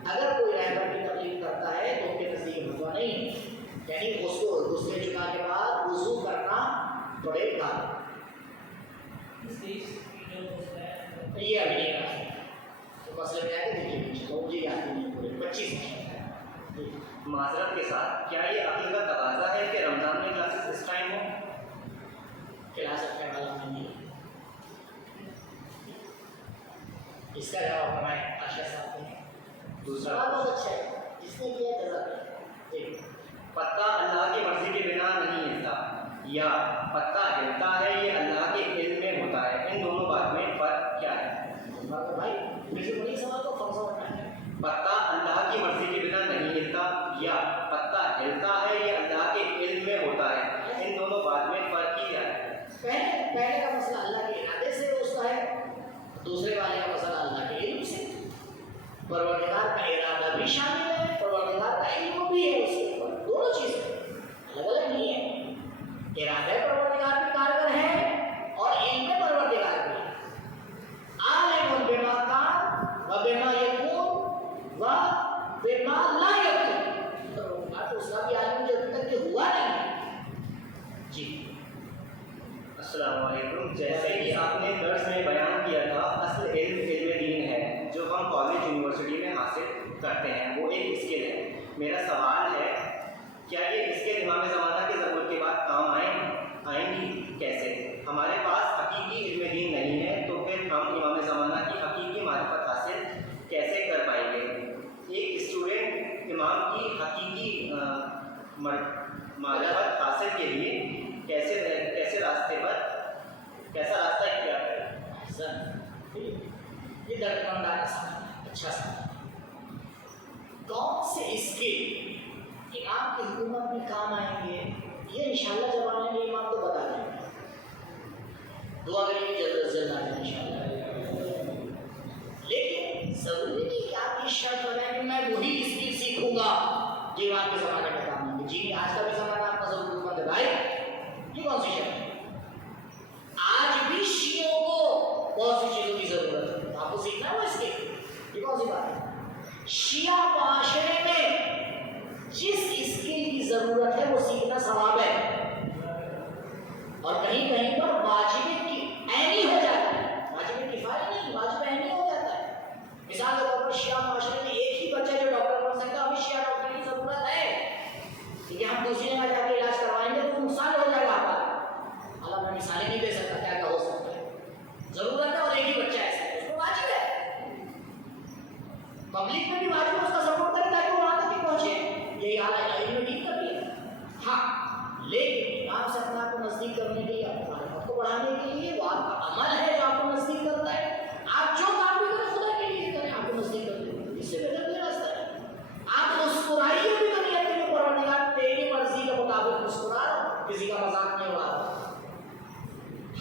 अगर कोई रहबर की तकलीफ करता है तो उनके नज़दीक मसला नहीं, यानी उसको गुस्ल जुमा के बाद वज़ू करना पड़ेगा। ये अभी नहीं रहा तो मसले में आके देखिए, तो मुझे याद नहीं पूरे 25 माज़रत के साथ क्या ये अक़ल का तकाज़ा है कि रमज़ान में क्लासेस इस टाइम हो? क्लास रखने वाला नहीं, इसका जवाब हमारे आशा साहब ने। दूसरा बहुत अच्छा है, जिसने किया जज़ाक। पत्ता अल्लाह की मर्ज़ी के बिना नहीं हिलता या पत्ता हिलता है ये अल्लाह के इल्म में होता है, इन दोनों बात में फ़र्क क्या है? भाई वैसे बड़ी सवाल को फर्क समझना है। पत्ता अल्लाह की मर्जी के बिना नहीं हिलता, या पत्ता हिलता है ये अल्लाह के इल्म में होता है। इन दोनों बात में फर्क ही क्या है? पहले का मसला अल्लाह के इरादे से उसका है, दूसरे वाले का मसला अल्लाह के इल्म से। परवरदिगार का इरादा भी शामिल है, परवरदिगार का इल्म भी है उसके ऊपर, दोनों चीजें अलग अलग नहीं है। इरादे परवरदिगार भी कारगर है और इल्म परवरदिगार भी है। आलिम बिमा कान व बिमा यकून व बिमा ला यकून, परवरदिगार तो उसका भी आलिम जो अभी तक के हुआ नहीं है। जी अस्सलाम वालेकुम। जैसे कि आपने दर्स में बयान किया था, असल इल्म इल्म दीन है जो हम कॉलेज यूनिवर्सिटी में हासिल करते हैं, वो एक स्किल है। मेरा सवाल है, क्या ये स्किल इमाम ज़माना की ज़रूरत के बाद काम आएंगी? कैसे? हमारे पास हकीकी इल्म दीन नहीं है, तो फिर हम इमाम ज़माना की हकीकी मारिफत हासिल कैसे कर पाएंगे? एक स्टूडेंट इमाम की हकीकी मारिफत हासिल के लिए कैसे कैसा रास्ता इख्तियार करें? सर ये दर्दमंदाना सवाल है, अच्छा सवाल। कौन से स्किल इमाम की हुकूमत में काम आएंगे, ये इंशाल्लाह जब आएंगे इमाम को बता देंगे। दुआ करने की जरूरत है इंशाल्लाह। लेकिन जरूरी नहीं कि आप ये शर्त लगाएं कि मैं वही स्किल सीखूंगा जो इमाम के ज़माने में काम आएंगे। जी आज का भी ज़माना आपका ज़रूरतमंद है भाई, ये कौन सी शर्त है? आज भी शियों को बहुत सी चीज़ों की ज़रूरत है, तो आपको सीखना है वो स्किल। ये कौन सी बात है? शिया माशरे में जिस स्किल की ज़रूरत है वो सीखना सवाब है, और कहीं कहीं पर वाजिब की ऐनी हो जाता है, वाजिब किफाया नहीं, वाजिब ऐनी हो जाता है। मिसाल के तौर पर शिया माशरे में एक ही बच्चा जो डॉक्टर बन सकता है, अभी शिया डॉक्टर की ज़रूरत है, क्योंकि हम दूसरी जगह जाके इलाज करवाएंगे तो नुकसान हो जाएगा हमारा। अल्लाह मैं मिसालें नहीं दे सकता क्या क्या हो सकता है, ज़रूरत है और एक ही बच्चा ऐसा है, उसको वाजिब है। पब्लिक में भी वाजिब है उसका सपोर्ट करें ताकि वो वहाँ तक भी पहुँचे, यही हाल है इल्म दीन का भी है। हाँ, लेकिन इमाम से अपने आप को नज़दीक करने के लिए, अपनी मारिफत को बढ़ाने के लिए, वो आपका अमल है जो आपको नज़दीक करता है। आप जो काम भी करें खुदा के लिए करें, आपको नज़दीक करते हैं, इससे बेहतर कोई रास्ता है। आप मुस्कुराइए भी तो नहीं कि परवरदिगार तेरी मर्जी के मुताबिक मुस्कुरा रहा हूँ, किसी का मजाक नहीं उड़ा रहा।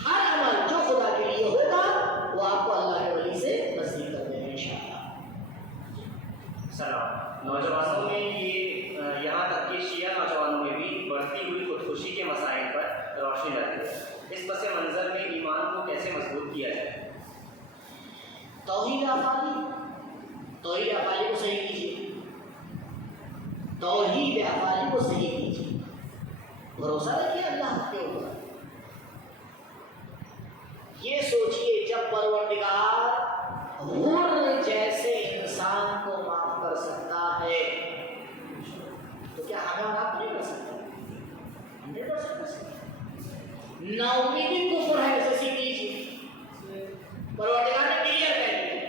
हर अमल जो खुदा के लिए होगा वो आपको अल्लाह के वली से नज़दीक कर देगा इंशाअल्लाह। सलाम। नौजवानों में ये यहाँ तक कि शिया नौजवानों में भी बढ़ती हुई खुदकुशी के मसाइल पर रोशनी डालती है। इस पस मंज़र में ईमान को कैसे मजबूत किया जाए? तौहीद अफ़ाली को सही कीजिए, तौहीद अफ़ाली को सही कीजिए, भरोसा रखिए अल्लाह के ऊपर। ये सोचिए जब परवरदिगार हुर्र जैसे इंसान को माफ कर सकता है, तो क्या हमें माफ नहीं कर सकता? 100% कर सकता। नाउमीदी कुफ्र है, उसे सीख लीजिए, परवरदिगार ने क्लियर कर दिया।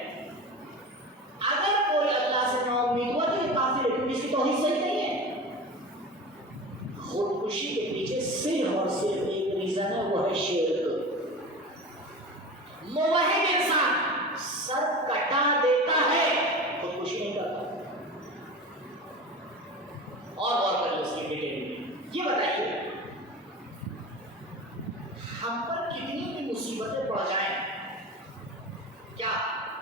अगर कोई अल्लाह से नाउमीद हुआ तो ये काफिर है, क्योंकि इसकी तौहीद सही नहीं है। खुदकुशी के पीछे सिर्फ और सिर्फ एक रीजन है, वो है शिर्क। मुवहिद इंसान सर कटा देता है, खुदकुशी नहीं करता। और गौर करिए उसकी डिटेल में। ये बताइए हम पर कितनी भी मुसीबतें पड़ जाएं, क्या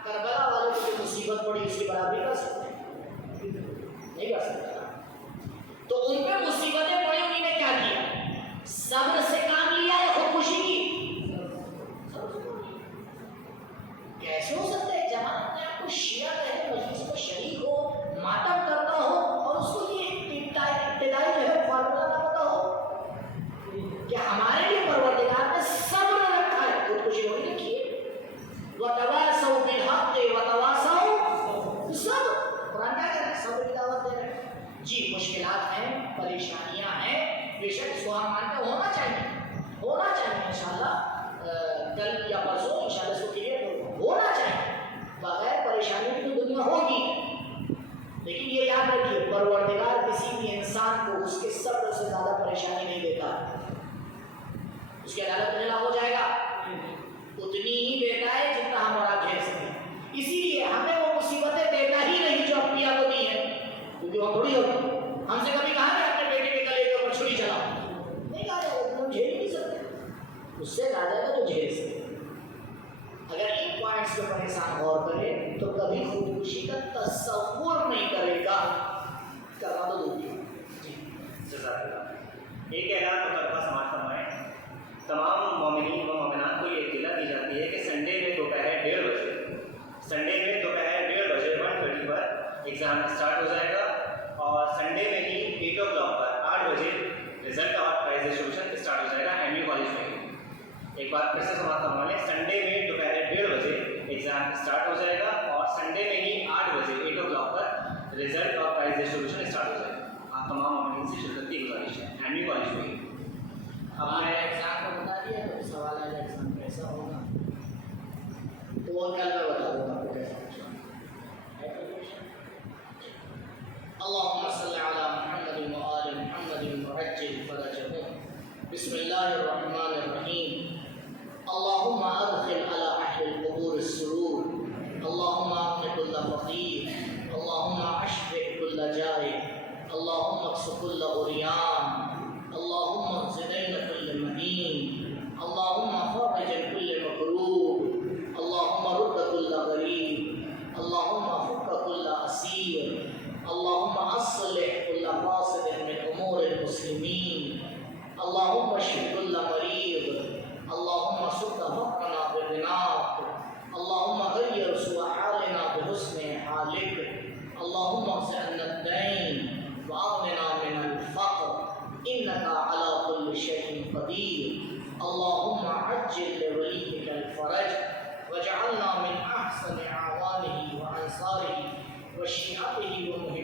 करबला वालों को जो मुसीबत पड़ी उसकी बराबरी कर सकते हैं? नहीं कर सकते। तो उन पर मुसीबतें पड़ी, उन्होंने क्या किया? सब्र से काम लिया या खुदकुशी की? कैसे हो सकता है जमाना अपने आप को शिया कहे, मजलिस में शरीक हो, मातम करता हो, और उसको ये इब्तिदाई जो है फार्मूला ना पता हो कि हमारे लिए परवरदिगार ने सब्र रखा है, खुदकुशी नहीं रखी है। वतवासौ बिल हक़ वतवासौ बिस्सब्र, कुरान क्या कह रहा है? सब्र की दावत दे रहा है। जी मुश्किलात हैं, परेशानियां हैं, बेशक इसको हम मानते होना चाहिए इंशाल्लाह। कल या परसों इंशाल्लाह इसको क्लियर होना चाहिए। बगैर परेशानी की तो दुनिया होगी, लेकिन ये याद रखिए परवरदिगार किसी भी इंसान को उसके सब्र से ज़्यादा परेशानी नहीं देता। उसकी अदालत में हो जाएगा उतनी ही देता है जितना हम और आप झेल सकें। इसीलिए हम پوائنٹس کے اوپر انسان غور کرے تو کبھی خودکشی کا تصور نہیں کرے گا، کرنا تو دور کی بات۔ جی جزاک اللہ۔ ایک اعلان مطلبہ سماعت فرمائیں، تمام مومنین و مومنات کو یہ اطلاع دی جاتی ہے کہ سنڈے میں دوپہر 1:30 بجے 1:30 پر ایگزام اسٹارٹ ہو جائے گا، اور سنڈے میں ہی 8 o'clock پر 8 بجے رزلٹ اور پرائز ڈسٹریبیوشن اسٹارٹ ہو جائے گا ایم یو کالج میں۔ ایک بار پھر سے سماعت فرما لیں، سنڈے میں دوپہر 1:30 بجے ایگزام اسٹارٹ ہو جائے گا، اور سنڈے میں ہی 8 بجے 8 o'clock پر رزلٹ اور پرائز ڈسٹریبیوشن اسٹارٹ ہو جائے گا۔ آپ تمام مومنین سے شرکت کی گزارش ہے ایم یو کالج میں۔ ہمارے ایگزام کو بتا دیا تو سوال ہے ایگزام کیسا ہوگا، تو وہ کل میں بتا دوں گا آپ کو کیسا ہوگا۔ اللهم صل على محمد وآل محمد وعجل فرجهم۔ بسم الله الرحمن الرحيم۔ اللهم أدخل على أهل القبور السرور، اللهم أغن كل فقير، اللهم أشفع كل جائع، اللهم اكس كل عريان، اللهم اغزدين كل مهين، اللهم فرج كل مكروب، اللهم رد كل غريب، اللهم فك كل أسير، اللهم أصلح كل فاسد من أمور المسلمين، اللهم اشف كل مريض، اللهم سد فقرنا بغناك، اللهم غير سوء حالنا بحسن حالك، اللهم اغفر عنا الدين وأغننا من الفقر إنك على كل شيء قدير، اللهم عجل لوليك الفرج واجعلنا من أحسن أعوانه وأنصاره وشيعته ومهمته